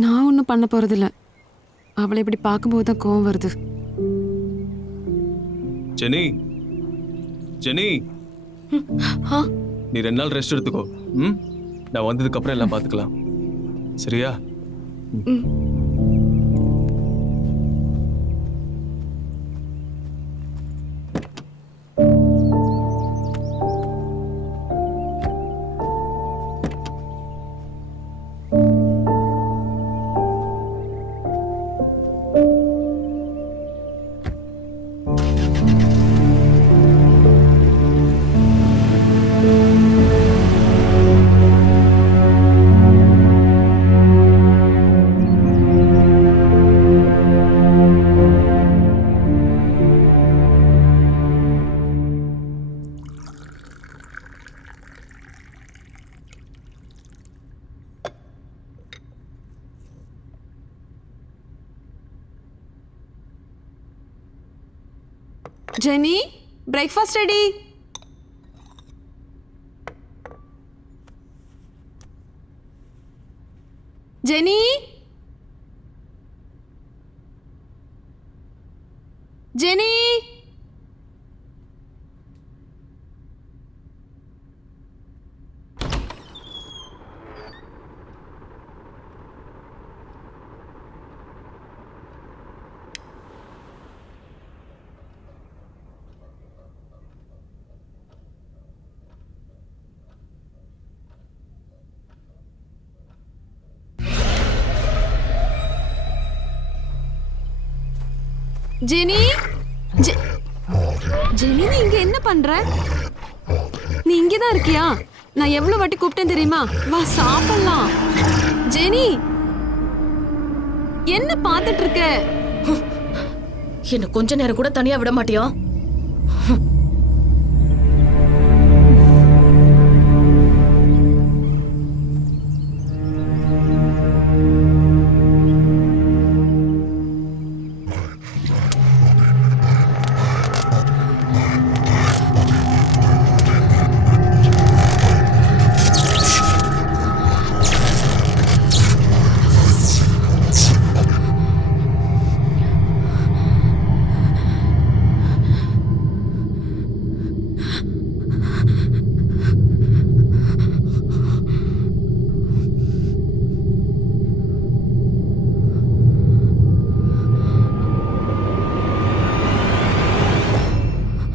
நான் ஒன்றும் பண்ண போகிறதில்ல. அவளை இப்படி பார்க்கும்போது தான் கோவம் வருது. ஜெனி ஜெனி நீ 2 நாள் ரெஸ்ட் எடுத்துக்கோ. ம் நான் வந்ததுக்கு அப்புறம் எல்லாம் பார்த்துக்கலாம். சரியா? Jenny, breakfast ready. Jenny, Jenny, Jenny, Jenny, நீ இங்க என்ன பண்ற? நீ இங்கதான் இருக்கியா? நான் எவ்வளவு வாட்டி கூப்பிட்டேன் தெரியுமா? வா சாப்பிடலாம். ஜெனி, என்ன பார்த்துட்டு இருக்க? என்ன கொஞ்ச நேரம் கூட தனியா விட மாட்டியா?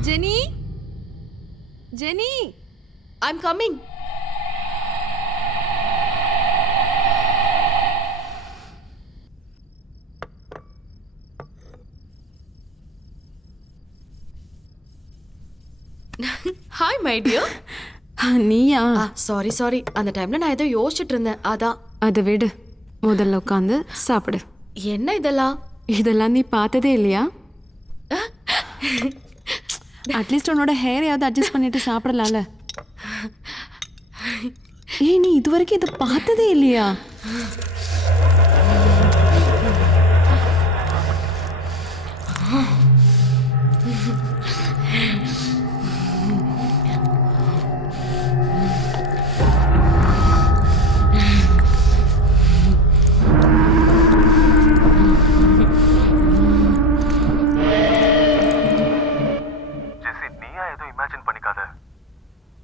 Jenny, Jenny, I'm coming. Hi my dear. நீயா? சாரி அந்த டைம்ல நான் ஏதோ யோசிச்சுட்டு இருந்தேன் அதான். அதை விடு, முதல்ல உட்காந்து சாப்பிடு. என்ன இதெல்லாம்? இதெல்லாம் நீ பார்த்ததே இல்லையா? அட்லீஸ்ட் உன்னோட ஹேரையாவது அட்ஜஸ்ட் பண்ணிட்டு சாப்பிடலாம்ல. ஏய், நீ இது வரைக்கும் இதை பார்த்ததே இல்லையா? ஜெசி, நீயா எதுவும் இமேஜின் பண்ணிக்காத.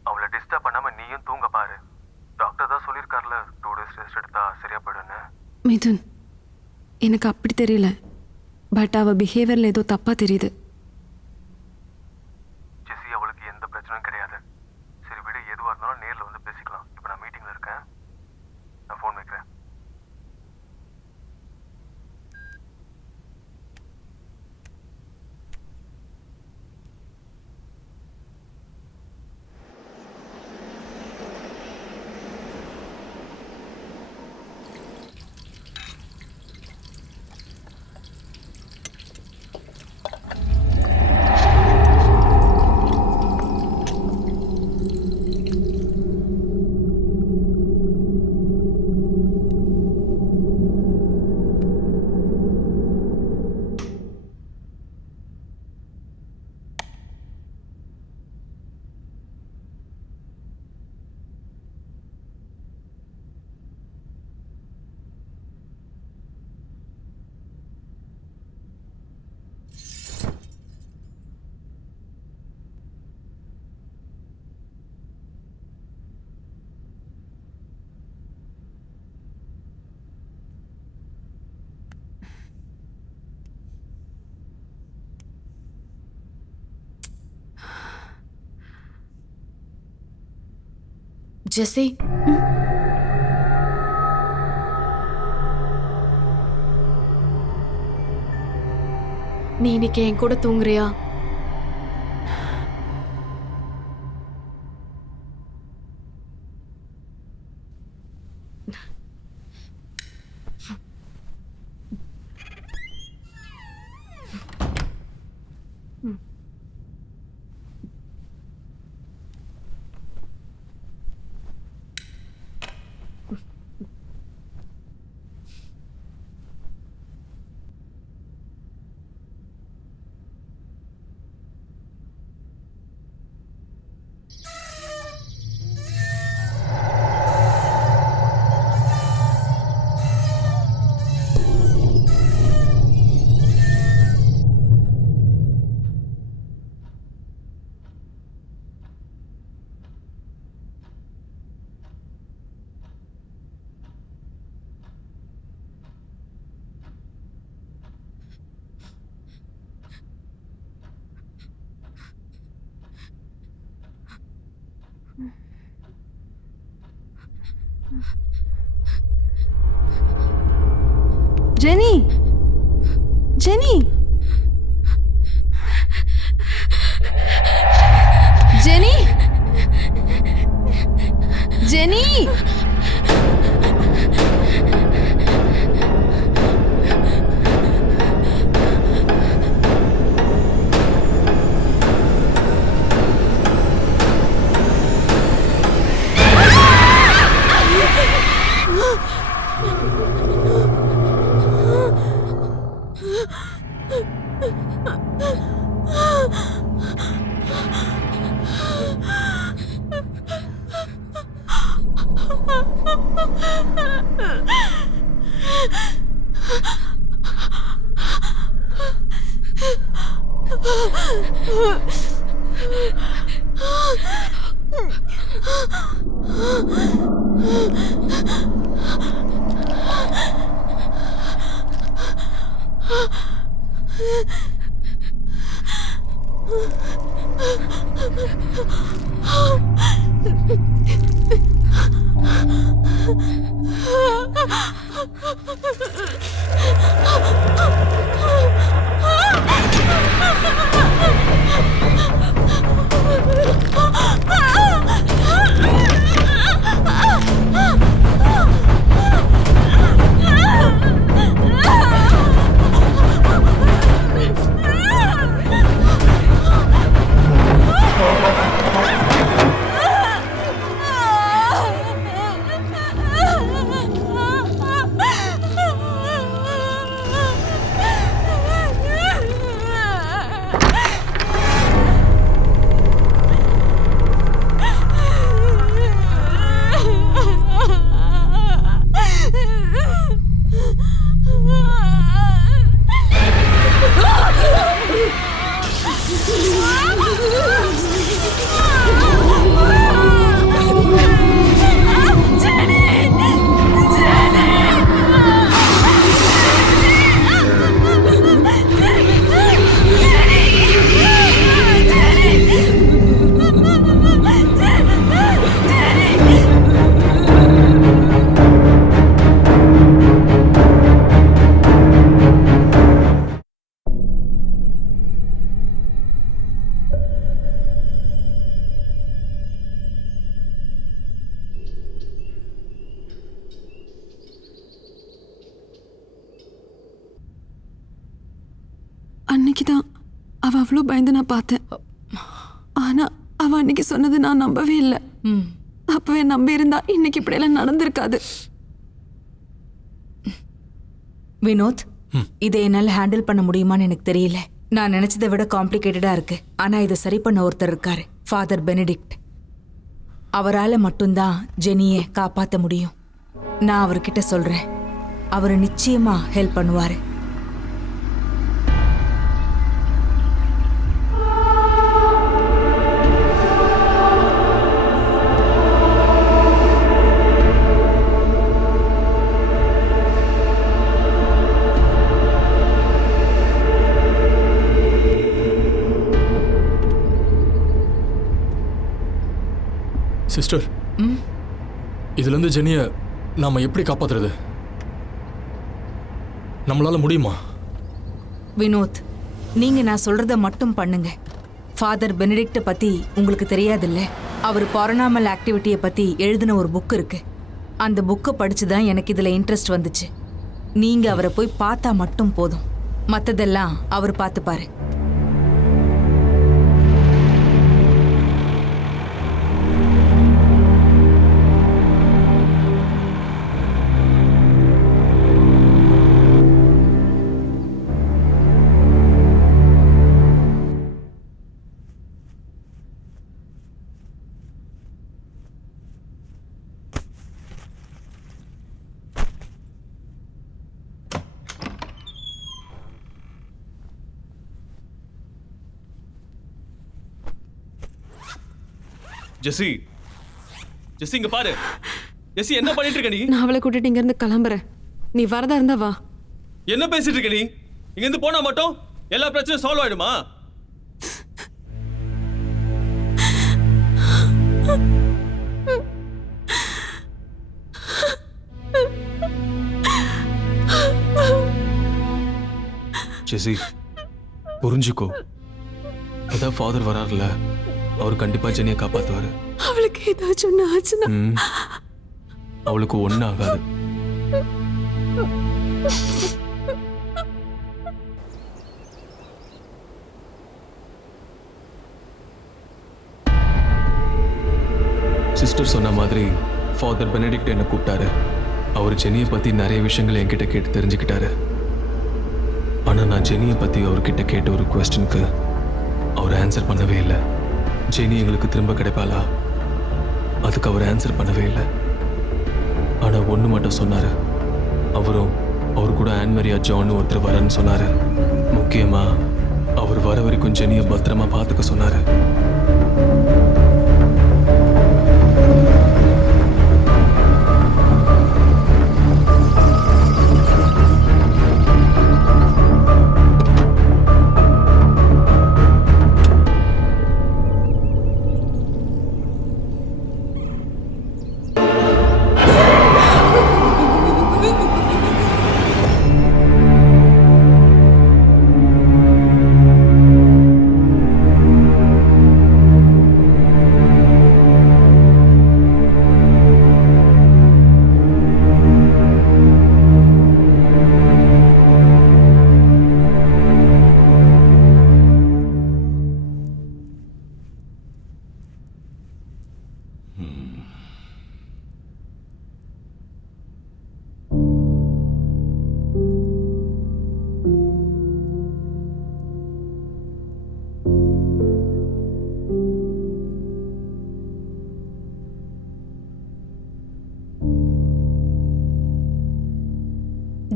அவளை டிஸ்டர்ப் பண்ணாம நீயும் தூங்க பாரு. டாக்டர் தான் சொல்லியிருக்காருல 2 days ரெஸ்ட் எடுத்தா சரியா போயிடுன்னு. மிதுன், எனக்கு அப்படி தெரியல, பட் அவ பிஹேவியர்ல ஏதோ தப்பா தெரியுது. ஜெசி, அவளுக்கு எந்த பிரச்சனையும் கிடையாது. சரி விடு, எதுவாக இருந்தாலும் நேரில் வந்து பேசிக்கலாம். இப்போ நான் மீட்டிங்கில் இருக்கேன், நான் ஃபோன் வைக்கிறேன். ஜெசி, நீ இன்னைக்கு என் கூட தூங்குறியா? Jenny, Jenny, Jenny, Jenny. பயந்து நான் பார்த்தேன். ஆனா அவ அன்னைக்கு சொன்னது நான் நம்பவே இல்லை. அப்பவே நம்பி இருந்தா இன்னைக்கு இப்படியெல்லாம் நடந்திருக்காது. வினோத், இதை என்னால் ஹேண்டில் பண்ண முடியுமான்னு எனக்கு தெரியல. நான் நினைச்சதை விட காம்ப்ளிகேட்டடா இருக்கு. ஆனா இதை சரி பண்ண ஒருத்தர் இருக்காரு, ஃபாதர் பெனடிக்ட். அவரால் மட்டும்தான் ஜெனியை காப்பாற்ற முடியும். நான் அவர்கிட்ட சொல்றேன், அவர் நிச்சயமா ஹெல்ப் பண்ணுவாரு. சிஸ்டர், இதுலேருந்து ஜெனியை நாம் எப்படி காப்பாத்துறது? நம்மளால முடியுமா? வினோத், நீங்க நான் சொல்றத மட்டும் பண்ணுங்க. ஃபாதர் பெனடிக்ட் பத்தி உங்களுக்கு தெரியாதுல்ல? அவர் பாரநாமல் ஆக்டிவிட்டியை பத்தி எழுதின ஒரு புக் இருக்கு. அந்த புக்கை படிச்சு தான் எனக்கு இதுல இன்ட்ரெஸ்ட் வந்துச்சு. நீங்க அவரை போய் பார்த்தா மட்டும் போதும், மற்றதெல்லாம் அவர் பார்த்துப்பாரு. ஜெசி, ஜெசி இங்க பாரு. ஜெசி, என்ன பண்ணிட்டு இருக்க நீ? நான் அவளை கூட்டிட்டு இங்க இருந்து கிளம்புறேன். நீ வரதா இருந்தா வா. என்ன பேசிட்டு இருக்க நீ? இங்க இருந்து போனா மட்டும் எல்லா பிரச்சனையும் சால்வ் ஆயிடுமா? ஜெசி, புரிஞ்சுக்கோ. அதான் ஃபாதர் வராருல, அவர் கண்டிப்பா ஜெனியை காப்பாத்துவாரு. அவளுக்கு ஏதாச்சும் ஒண்ணு ஆச்சுன்னா அவளுக்கு ஒன்றும் ஆகாது. சிஸ்டர் சொன்ன மாதிரி ஃபாதர் பெனடிக்ட் என்னை கூப்பிட்டாரு. அவர் ஜெனியை பற்றி நிறைய விஷயங்களை என்கிட்ட கேட்டு தெரிஞ்சுக்கிட்டாரு. ஆனால் நான் ஜெனியை பற்றி அவர்கிட்ட கேட்ட ஒரு குவெஸ்டனுக்கு அவர் ஆன்சர் பண்ணவே இல்லை. ஜெனி எங்களுக்கு திரும்ப கிடைப்பாளா, அதுக்கு அவர் ஆன்சர் பண்ணவே இல்லை. ஆனால் ஒன்று மட்டும் சொன்னார். அவர் கூட ஆன்மரியா ஜான் ஒருத்தர் வரேன்னு சொன்னார். முக்கியமாக அவர் வர வரைக்கும் ஜெனியை பத்திரமா பார்த்துக்க சொன்னார்.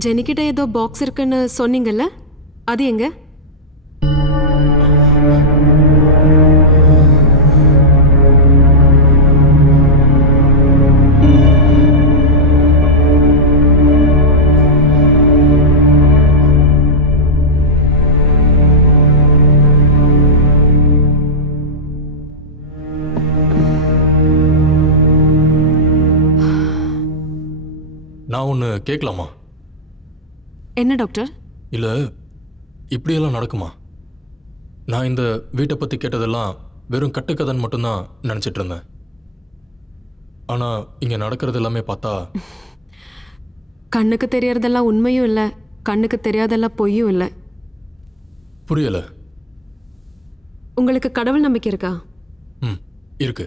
ஜெனிக்கிட்ட ஏதோ பாக்ஸ் இருக்குன்னு சொன்னீங்கல்ல, அது எங்க? நான் ஒன்று கேட்கலாமா? என்ன டாக்டர்? இல்லை, இப்படியெல்லாம் நடக்குமா? நான் இந்த வீட்டை பற்றி கேட்டதெல்லாம் வெறும் கட்டுக்கதைன்னு மட்டும்தான் நினச்சிட்டு இருந்தேன். ஆனால் இங்கே நடக்கிறது எல்லாமே பார்த்தா கண்ணுக்கு தெரியறதெல்லாம் உண்மையும் இல்லை, கண்ணுக்கு தெரியாதெல்லாம் பொய்யும் இல்லை. புரியலை. உங்களுக்கு கடவுள் நம்பிக்கை இருக்கா? ம் இருக்கு.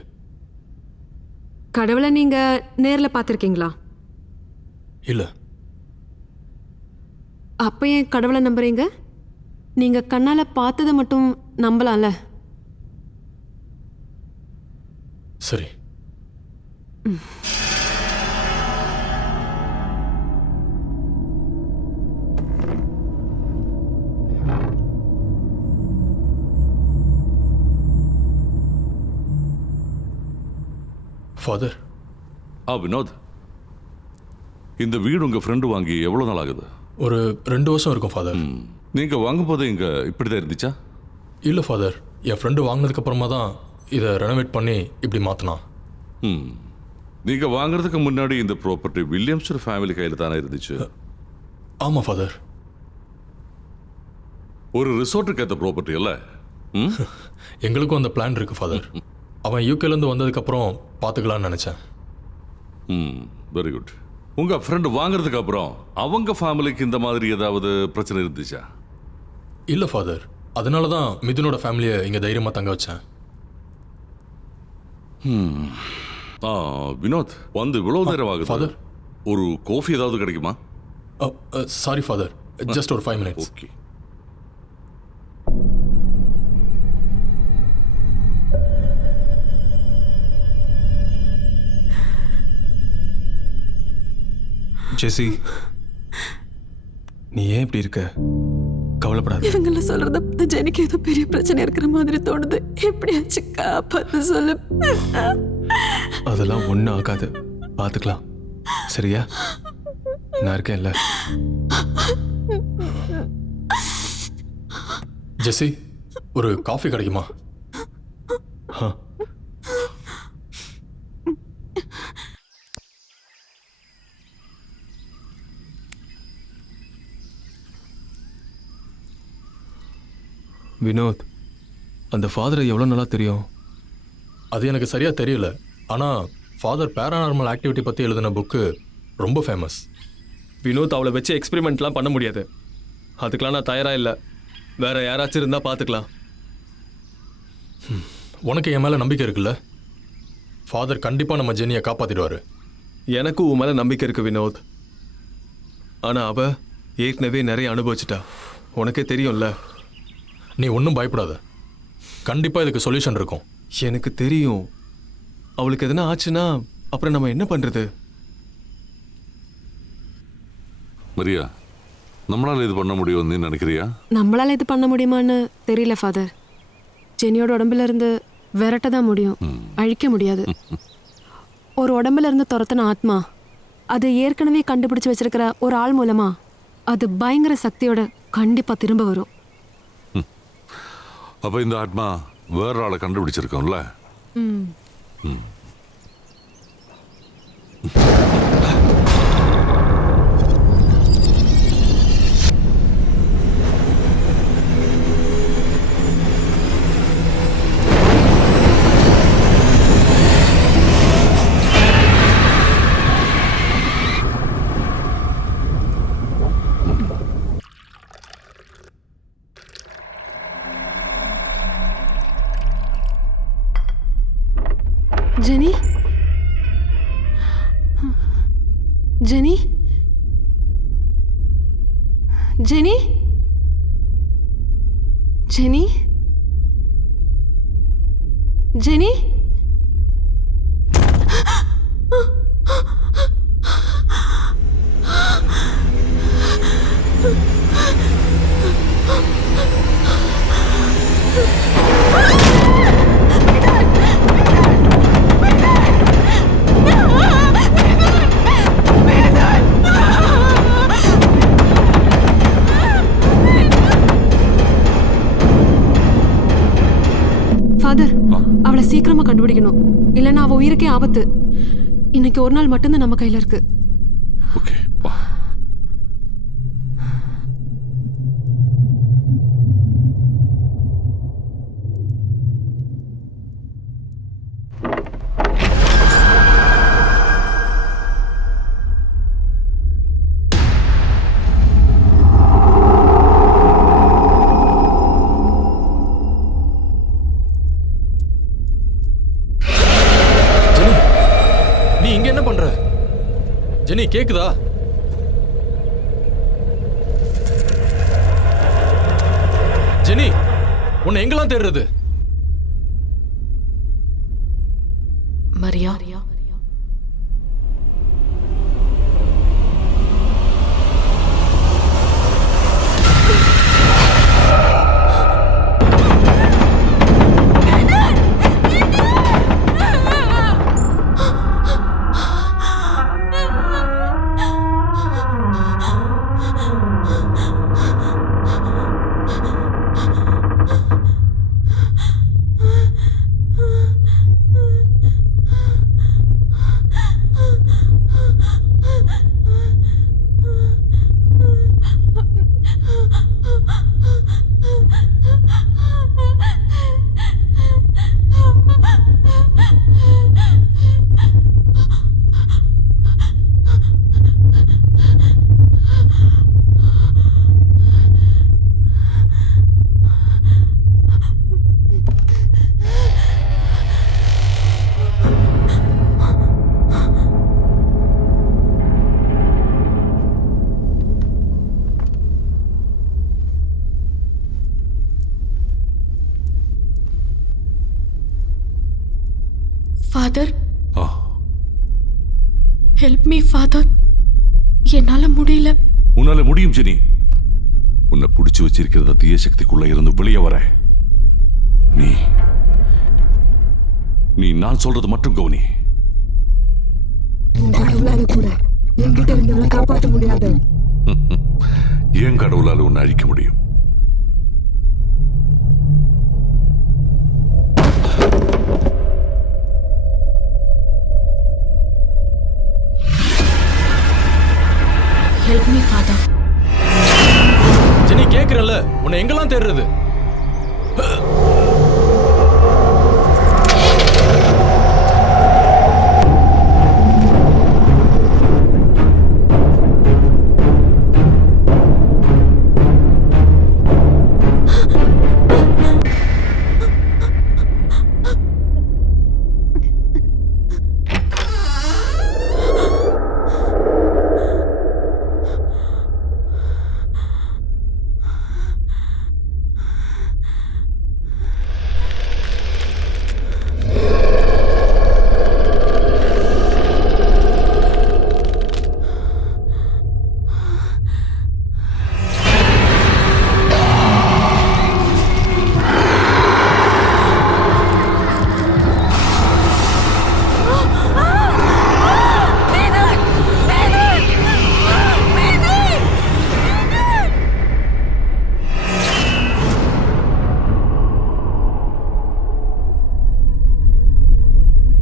கடவுளை நீங்க நேர்ல பார்த்துருக்கீங்களா? இல்லை. அப்ப ஏன் கடவுளை நம்புறீங்க? நீங்க கண்ணால பார்த்ததை மட்டும் நம்பலாம்ல. சரி. ஃபாதர். வினோத், இந்த வீடு உங்க ஃப்ரெண்டு வாங்கி எவ்வளவு நாள் ஆகுது? ஒரு 2 வருஷம் இருக்கும் ஃபாதர். நீங்க வாங்கும் போது இங்க இப்படிதான் இருந்துச்சா? இல்லை ஃபாதர், என் ஃப்ரெண்டு வாங்கினதுக்கு அப்புறமா தான் இதை ரெனோவேட் பண்ணி இப்படி மாற்றினான். நீங்க வாங்குறதுக்கு முன்னாடி இந்த ப்ராப்பர்ட்டி வில்லியம்ஸ் ஃபேமிலி கையில் தானே இருந்துச்சு? ஆமாம் ஃபாதர். ஒரு ரிசோர்ட்டுக்கு ஏற்ற ப்ராப்பர்ட்டி அல்ல? எங்களுக்கும் அந்த பிளான் இருக்கு ஃபாதர். அவன் யூகேலேருந்து வந்ததுக்கப்புறம் பார்த்துக்கலான்னு நினச்சேன். Very good. உங்க ஃப்ரெண்டு வாங்குறதுக்கு அப்புறம் அவங்க ஃபேமிலிக்கு இந்த மாதிரி ஏதாவது பிரச்சனை இருந்துச்சா? இல்லை ஃபாதர், அதனால தான் மிதுனோட ஃபேமிலியை இங்கே தைரியமாக தங்க வச்சேன். வினோத், வந்து இவ்வளவு நேரம் ஆகுது ஃபாதர். ஒரு காஃபி ஏதாவது கிடைக்குமா? சாரி ஃபாதர், ஜஸ்ட் ஒரு 5 minutes. ஓகே. ஜெசி, நீ ஏன் இப்படி இருக்க? கவலைப்படாத. இவங்கள சொல்றத பார்த்து ஜெனிக்கு ஏதோ பெரிய பிரச்சனை இருக்கிற மாதிரி தோணுது. எப்படியாச்சு காப்பாத்து சொல்லு. அதெல்லாம் ஒன்றும் ஆகாது, பார்த்துக்கலாம். சரியா? நான் இருக்கேன்ல. ஜெசி, ஒரு காஃபி கிடைக்குமா? வினோத், அந்த ஃபாதரை எவ்வளோ நல்லா தெரியும்? அது எனக்கு சரியாக தெரியல. ஆனால் ஃபாதர் பேரானார்மல் ஆக்டிவிட்டி பற்றி எழுதின புக்கு ரொம்ப ஃபேமஸ். வினோத், அவளை வச்சு எக்ஸ்பெரிமெண்ட்லாம் பண்ண முடியாது. அதுக்கெலாம் நான் தயாராக இல்லை. வேற யாராச்சும் இருந்தால் பார்த்துக்கலாம். உனக்கு என் மேலே நம்பிக்கை இருக்குல்ல? ஃபாதர் கண்டிப்பாக நம்ம ஜெனியை காப்பாற்றிடுவார். எனக்கும் உன் மேலே நம்பிக்கை இருக்குது வினோத். ஆனால் அவள் ஏற்கனவே நிறைய அனுபவிச்சிட்டா. உனக்கே தெரியும்ல. நீ ஒன்றும் பயப்படாத, கண்டிப்பாக இதுக்கு சொல்யூஷன் இருக்கும். எனக்கு தெரியும். அவளுக்கு எதனா ஆச்சுன்னா அப்புறம் நம்ம என்ன பண்ணுறது? மரியா, நம்மளால இது பண்ண முடியும்னு நினைக்கிறியா? நம்மளால இது பண்ண முடியுமான்னு தெரியல ஃபாதர். ஜெனியோட உடம்புல இருந்து விரட்ட தான் முடியும், அழிக்க முடியாது. ஒரு உடம்புல இருந்து துரத்தின ஆத்மா அது ஏற்கனவே கண்டுபிடிச்சு வச்சிருக்கிற ஒரு ஆள் மூலமா அது பயங்கர சக்தியோட கண்டிப்பா திரும்ப வரும். அப்ப இந்த ஆத்மா வேற ஆளை கண்டுபிடிச்சிருக்கோம்ல? Jenny, Jenny, Jenny, Jenny, Jenny. Father, அவளை சீக்கிரமா கண்டுபிடிக்கணும், இல்லைன்னா அவ உயிருக்கே ஆபத்து. இன்னைக்கு ஒரு நாள் மட்டும்தான் நம்ம கையில இருக்கு. ஓகே, வா. பண்ற? ஜெனி கேக்குதா? ஜெனி, உன்னை எங்கெல்லாம் தேடுறது? Maria, father, help me father. என்னால முடியல. உன்னால முடியும் ஜெனி. உன்னை பிடிச்சு வச்சிருக்கிறத தீய சக்திக்குள்ள இருந்து வெளியே வர நீ நான் சொல்றது மட்டும் கவனி. கூட என்கிட்ட இருந்து காப்பாற்ற முடியாது. ஏன் கடவுளால உன்னை அழிக்க முடியும்? Help me father. ஜெனி கேக்குறல்ல, உன்னை எங்கெல்லாம் தேடுறது?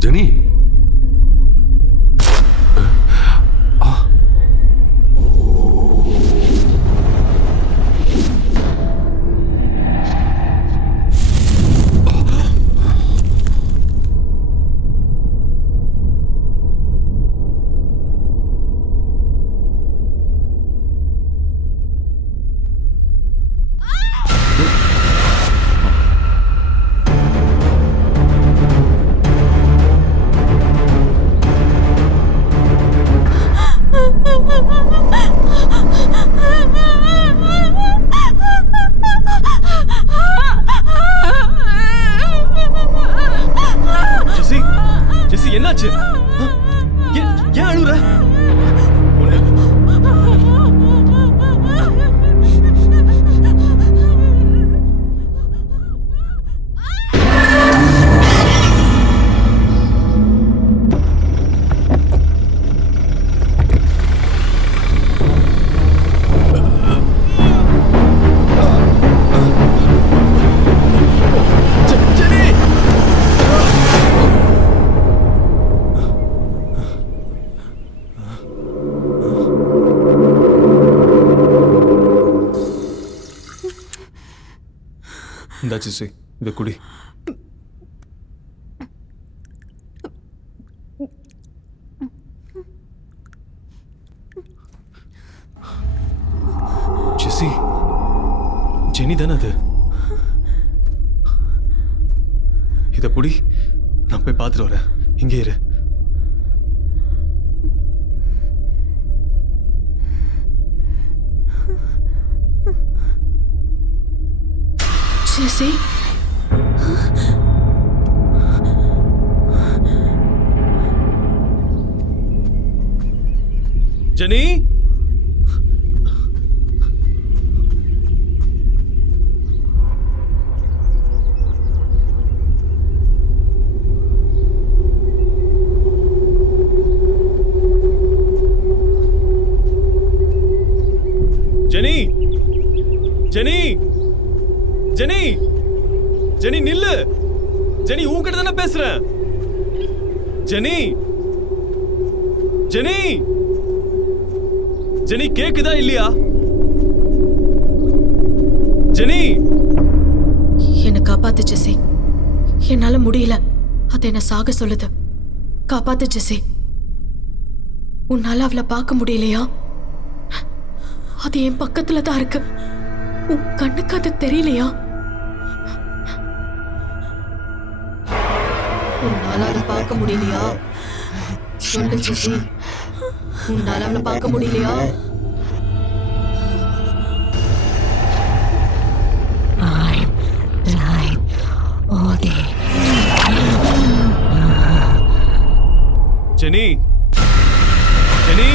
ஜெனி, என்னாச்சு? ஏன் அழுகுற? இந்தாச்சு, இதை குடி. ஜெசி, ஜெனி தானே அது? இதை புடி, நான் போய் பார்த்துட்டு வரேன். இங்கே இரு. Jessie Jenny Jenny Jenny Jenny Jenny நில்லு. ஜெனி உன்கிட்ட தானே பேசுறேன். ஜெனி ஜெனி ஜெனி கேக்குதா இல்லையா? ஜெனி என்னை காப்பாத்து ஜெசி. என்னால முடியல. அது என்ன சாக சொல்லுது. காப்பாத்து ஜெசி. உன்னால அவளை பார்க்க முடியலையா? அது என் பக்கத்துல தான் இருக்கு. உன் கண்ணுக்கு அது தெரியலையா? உன்னால அதை பார்க்க முடியலையா? சொல்லு ஜெசி. உன்னால அவளை பார்க்க முடியலையா? Jenny Jenny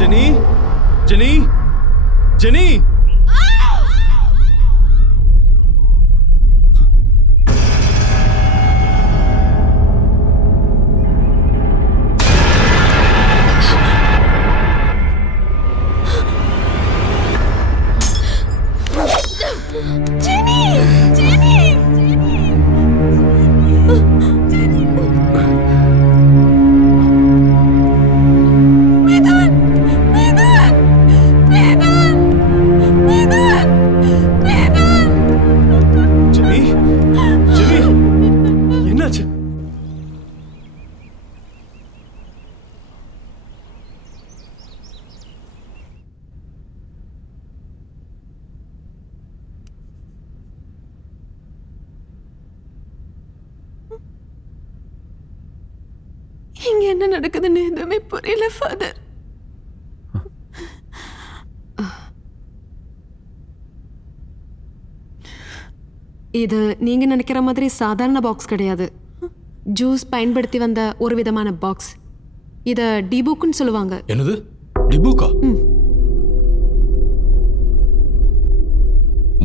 Jenny Jenny Jenny இங்க என்ன நடக்குதுன்னு எதுவுமே புரியல ஃபாதர். இது நீங்க நினைக்கிற மாதிரி சாதாரண பாக்ஸ் கிடையாது. ஜூஸ் பயன்படுத்தி வந்த ஒரு விதமான பாக்ஸ். இத டிபுக்குன்னு சொல்லுவாங்க. என்னது டிபுக்கா?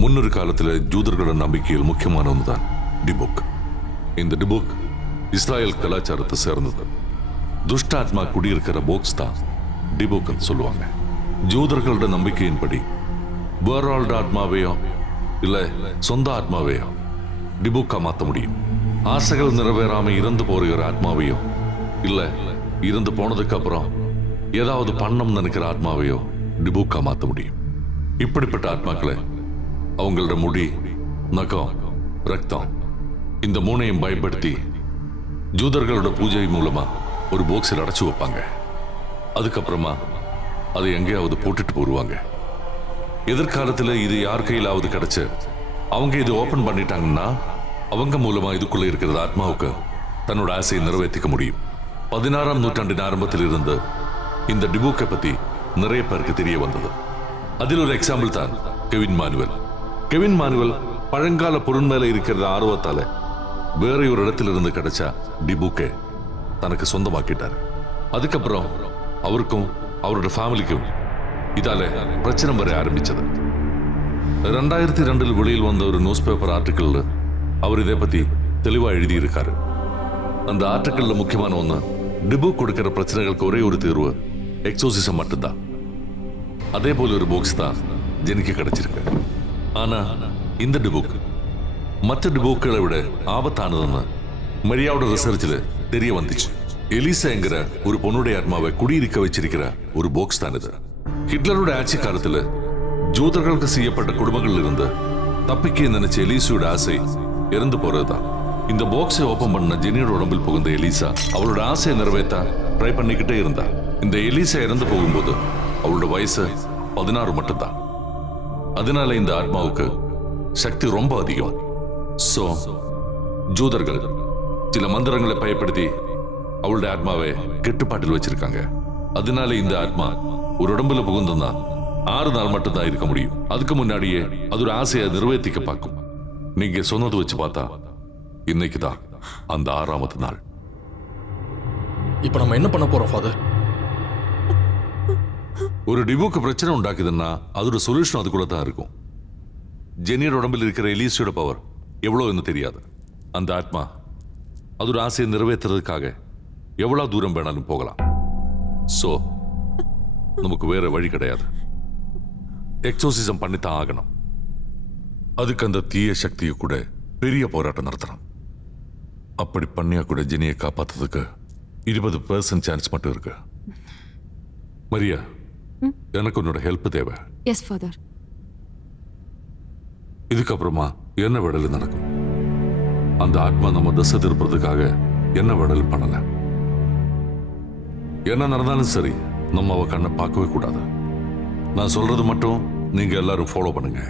முன்னொரு காலத்துல ஜூதர்களோட நம்பிக்கையில் முக்கியமான ஒன்றுதான் டிபுக். இந்த டிபுக் இஸ்ராயல் கலாச்சாரத்தை சேர்ந்தது. துஷ்டாத்மா குடியிருக்கிற பாக்ஸ் தான் டிபுக்னு சொல்லுவாங்க. ஜூதர்களோட நம்பிக்கையின்படி வேறாளோட ஆத்மாவையோ இல்ல சொந்த ஆத்மாவையோ டிபுக்கா மாத்த முடியும். ஆசைகள் நிறைவேறாம இறந்து போகிற ஆத்மாவையோ இல்ல இறந்து போனதுக்கு அப்புறம் ஏதாவது பண்ணம் நினைக்கிற ஆத்மாவையோ டிபுக்கா மாத்த முடியும். இப்படிப்பட்ட ஆத்மாக்களை அவங்களோட முடி, நகம், ரத்தம் இந்த மூணையும் பயன்படுத்தி ஜூதர்களோட பூஜை மூலமா ஒரு பாக்ஸில் அடைச்சு வைப்பாங்க. அதுக்கப்புறமா அதை எங்கேயாவது போட்டுட்டு போடுவாங்க. எதிர்காலத்தில் இது யார் கையிலாவது கிடைச்சு அவங்க இது ஓபன் பண்ணிட்டாங்கன்னா அவங்க மூலமா இதுக்குள்ள இருக்கிற ஆத்மாவுக்கு தன்னோட ஆசையை நிறைவேற்றிக்க முடியும். 16ஆம் நூற்றாண்டின் ஆரம்பத்தில் இருந்து இந்த டிபுக்கை பத்தி நிறைய பேருக்கு தெரிய வந்தது. அதில் ஒரு எக்ஸாம்பிள் தான் கெவின் மானுவல். கெவின் மானுவல் பழங்கால பொருள் மேல இருக்கிற ஆர்வத்தால வேற ஒரு இடத்துல இருந்து கிடைச்சா டிபுக்கை தனக்கு சொந்தமாக்கிட்டார். அதுக்கப்புறம் அவருக்கும் அவரோட ஃபேமிலிக்கும் இதால பிரச்சனை வர ஆரம்பிச்சது. 2002 வெளியில் வந்த ஒரு நியூஸ் பேப்பர் ஆர்டிக்கிள் அவர் இதை பத்தி தெளிவா எழுதியிருக்காரு. அந்த ஆர்டிக்கிள்ல முக்கியமான ஒண்ணு, டிபுக் கொடுக்கிற பிரச்சனைகளுக்கு ஒரே ஒரு தீர்வு எக்ஸோசிசம் மட்டும்தான். அதே போல ஒரு பாக்ஸ் தான் ஜெனிக்கு கிடைச்சிருக்கு. ஆனா இந்த டிபுக் மற்ற டிபுக்களை விட ஆபத்தானதுன்னு மரியாவோட ரிசர்ச்சில் தெரிய வந்துச்சு. எலிசாங்கிற ஒரு பொண்ணுடைய ஆத்மாவை குடியிருக்க வச்சிருக்கிற ஒரு பாக்ஸ் தான் இது. ஹிட்லரோட ஆட்சி காலத்துல ஜூதர்களுக்கு செய்யப்பட்ட குடும்பங்கள் இருந்து தப்பிக்க நினைச்ச எலிசாவோட ஆசை இறந்து போறதுதான். இந்த பாக்ஸை ஓபன் பண்ண ஜெனியோட உடம்பில் புகுந்த எலிசா அவளோட ஆசையை நிறைவேற்ற ட்ரை பண்ணிக்கிட்டே இருந்தா. இந்த எலிசா இறந்து போகும்போது அவளோட வயசு 16 மட்டும்தான். அதனால இந்த ஆத்மாவுக்கு சக்தி ரொம்ப அதிகம். சோ ஜூதர்கள் சில மந்திரங்களை பயன்படுத்தி அவளுடைய ஆத்மாவை கட்டுப்பாட்டில் வச்சிருக்காங்க. அதனால இந்த ஆத்மா ஒரு உடம்புல புகுந்தா 6 நாள் மட்டும்தான் இருக்க முடியும். அதுக்கு முன்னாடியே அது ஒரு ஆசையை நிறைவேற்றிக்க பார்க்கும். நீங்க சொன்னது வச்சு பார்த்தா இன்னைக்கு தான் அந்த 6ஆவது நாள். இப்போ நம்ம என்ன பண்ண போறோம் ஃபாதர்? ஒரு டிபுக்கு பிரச்சனை உண்டாக்குதுன்னா அதோட சொல்யூஷன் அது கூட தான் இருக்கும். ஜெனியோட உடம்பில் இருக்கிற எலிசியோட பவர் எவ்வளோன்னு தெரியாது. அந்த ஆத்மா அதோட ஆசையை நிறைவேற்றுறதுக்காக எவ்வளவு தூரம் வேணாலும் போகலாம். சோ நமக்கு வேற வழி கிடையாது. எக்ஸோசிசம் பண்ணித்தான் ஆகணும். அதுக்கு அந்த தீய சக்தியை கூட பெரிய போராட்டம் நடத்தணும். அப்படி பண்ணியா கூட ஜெனியை காப்பாத்துறதுக்கு 20% சான்ஸ் மட்டும் இருக்கு. மரியா, எனக்கு உன்னோட ஹெல்ப் தேவை. Yes father. இதுக்கப்புறமா என்ன விடல் நடக்கும்? அந்த ஆத்மா நம்ம திசை திருப்புறதுக்காக என்ன விடல் பண்ணல. என்ன நடந்தாலும் சரி, நம்ம அவ கண்ணை பார்க்கவே கூடாது. நான் சொல்றது மட்டும் நீங்க எல்லாரும் ஃபாலோ பண்ணுங்க.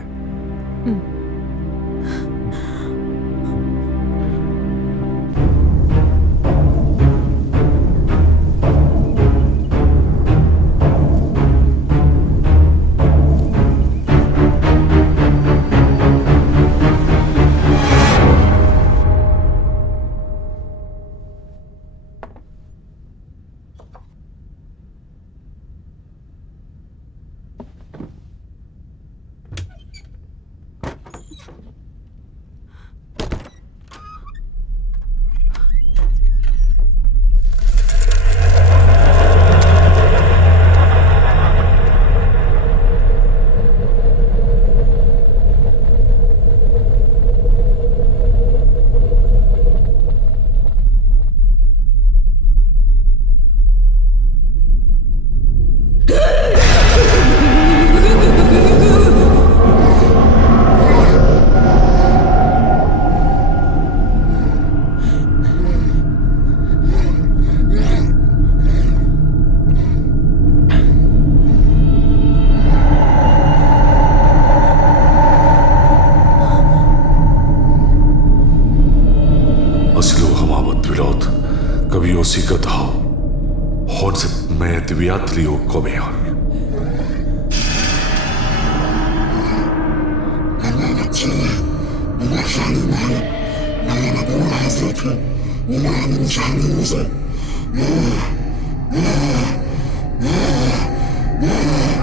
Beatriu Comeor.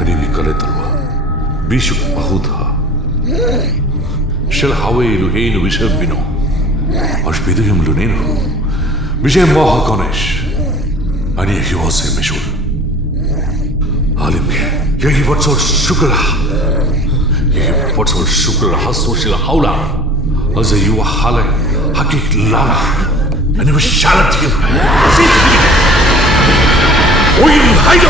אני מקלטלווה, בישוק פחותha, של הווי אלוהינו בשם בינו, השפידוים לונינו, בשם מוח הקונש, אני יחי משול. 아lim게 여기 벌써 슈글라 여기 벌써 슈글라 하소실 하울라 어제 유와 할레 하기 라라 아니 왜 샬라티 오인 하이도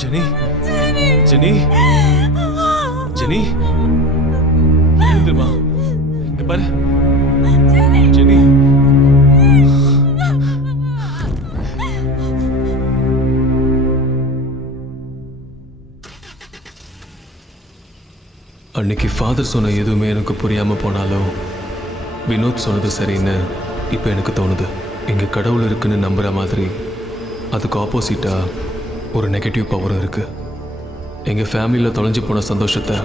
Jenny Jenny Jenny எழுந்துமா, இங்க பாரு ஜெனி. அன்னைக்கு ஃபாதர் சொன்ன எதுவுமே எனக்கு புரியாமல் போனாலும் வினோத் சொன்னது சரின்னு இப்போ எனக்கு தோணுது. இங்கே கடவுள் இருக்குன்னு நம்புகிற மாதிரி அதுக்கு ஆப்போசிட்டாக ஒரு நெகட்டிவ் பவரும் இருக்குது. எங்கள் ஃபேமிலியில் தொலைஞ்சு போன சந்தோஷத்தை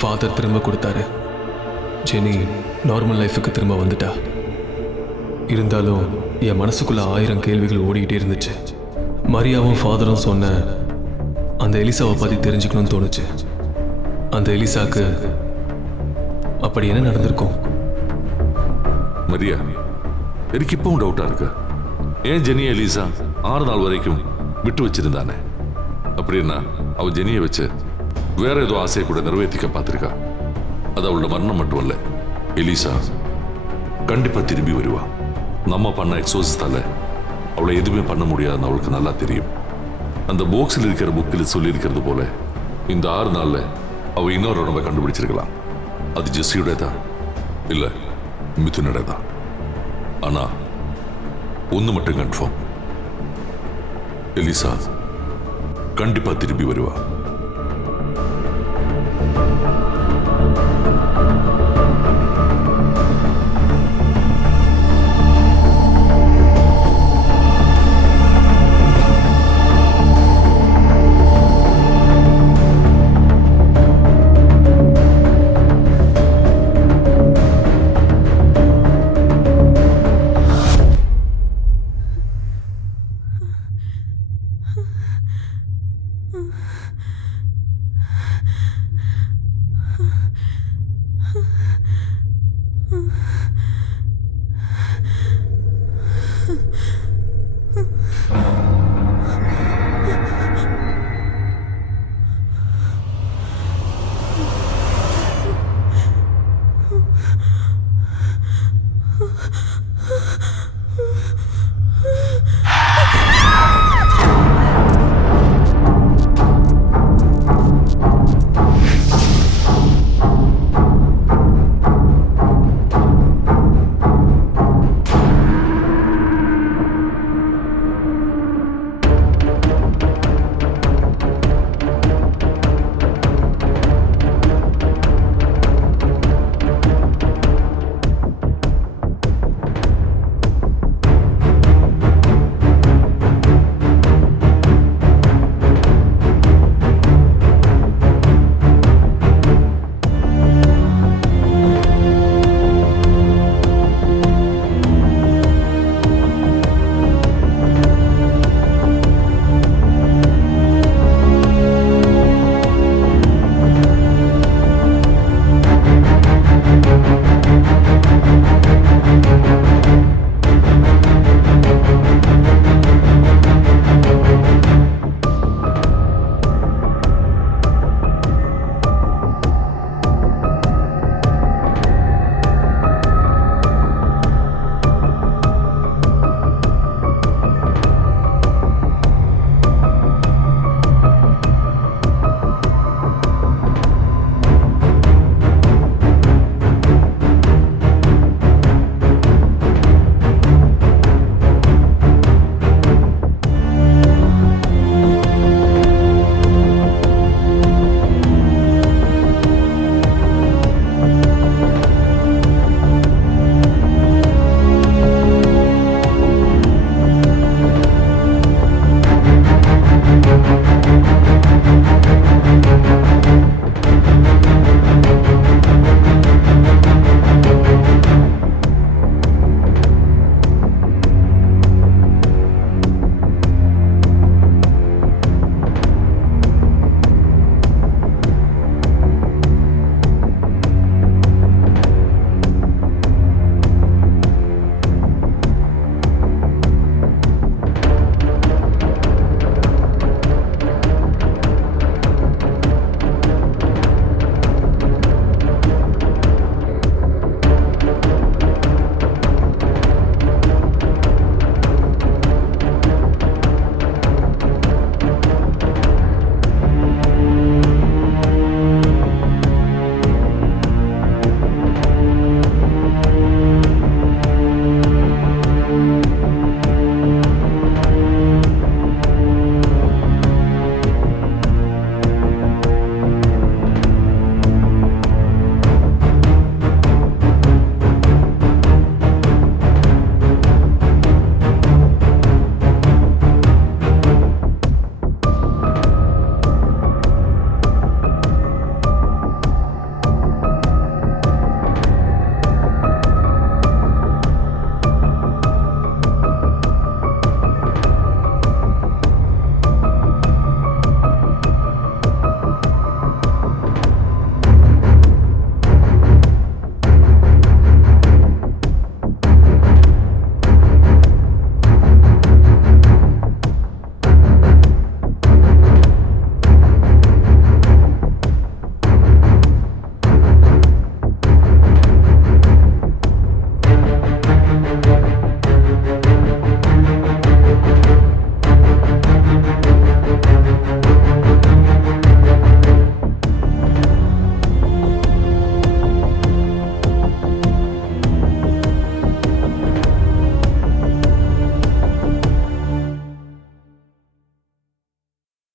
ஃபாதர் திரும்ப கொடுத்தாரு. ஜெனி நார்மல் லைஃபுக்கு திரும்ப வந்துட்டா. இருந்தாலும் என் மனசுக்குள்ள 1000 கேள்விகள் ஓடிக்கிட்டே இருந்துச்சு. மரியாவும் ஃபாதரும் சொன்ன அந்த எலிசாவை பற்றி தெரிஞ்சுக்கணும்னு தோணுச்சு. அந்த எலிசாக்கு அப்படி என்ன நடந்திருக்கும்? மரியா, எனக்கு இப்பவும் டவுட்டா இருக்கு. ஏன் ஜெனி எலிசா 6 நாள் வரைக்கும் விட்டு வச்சிருந்தானே? அப்படின்னா அவ ஜெனியை வச்சு வேற ஏதோ ஆசையை கூட நிறைவேற்றிக்க பார்த்திருக்கா. அது அவளோட மரணம் மட்டும் இல்ல, எலிசா கண்டிப்பா திரும்பி வருவா. நம்ம பண்ண எக்ஸோசிஸ்டால அவளை எதுவுமே பண்ண முடியாதுன்னு அவளுக்கு நல்லா தெரியும். அந்த பாக்ஸில் இருக்கிற புக்கில் சொல்லியிருக்கிறது போல இந்த 6 நாள்ல அவ இன்னொரு உடம்பை கண்டுபிடிச்சிருக்கலாம். அது ஜெஸ்ஸியோடதா இல்ல மிதுனோடதா. ஆனா ஒன்று மட்டும் கன்ஃபார்ம், எலிசா கண்டிப்பா திரும்பி வருவா.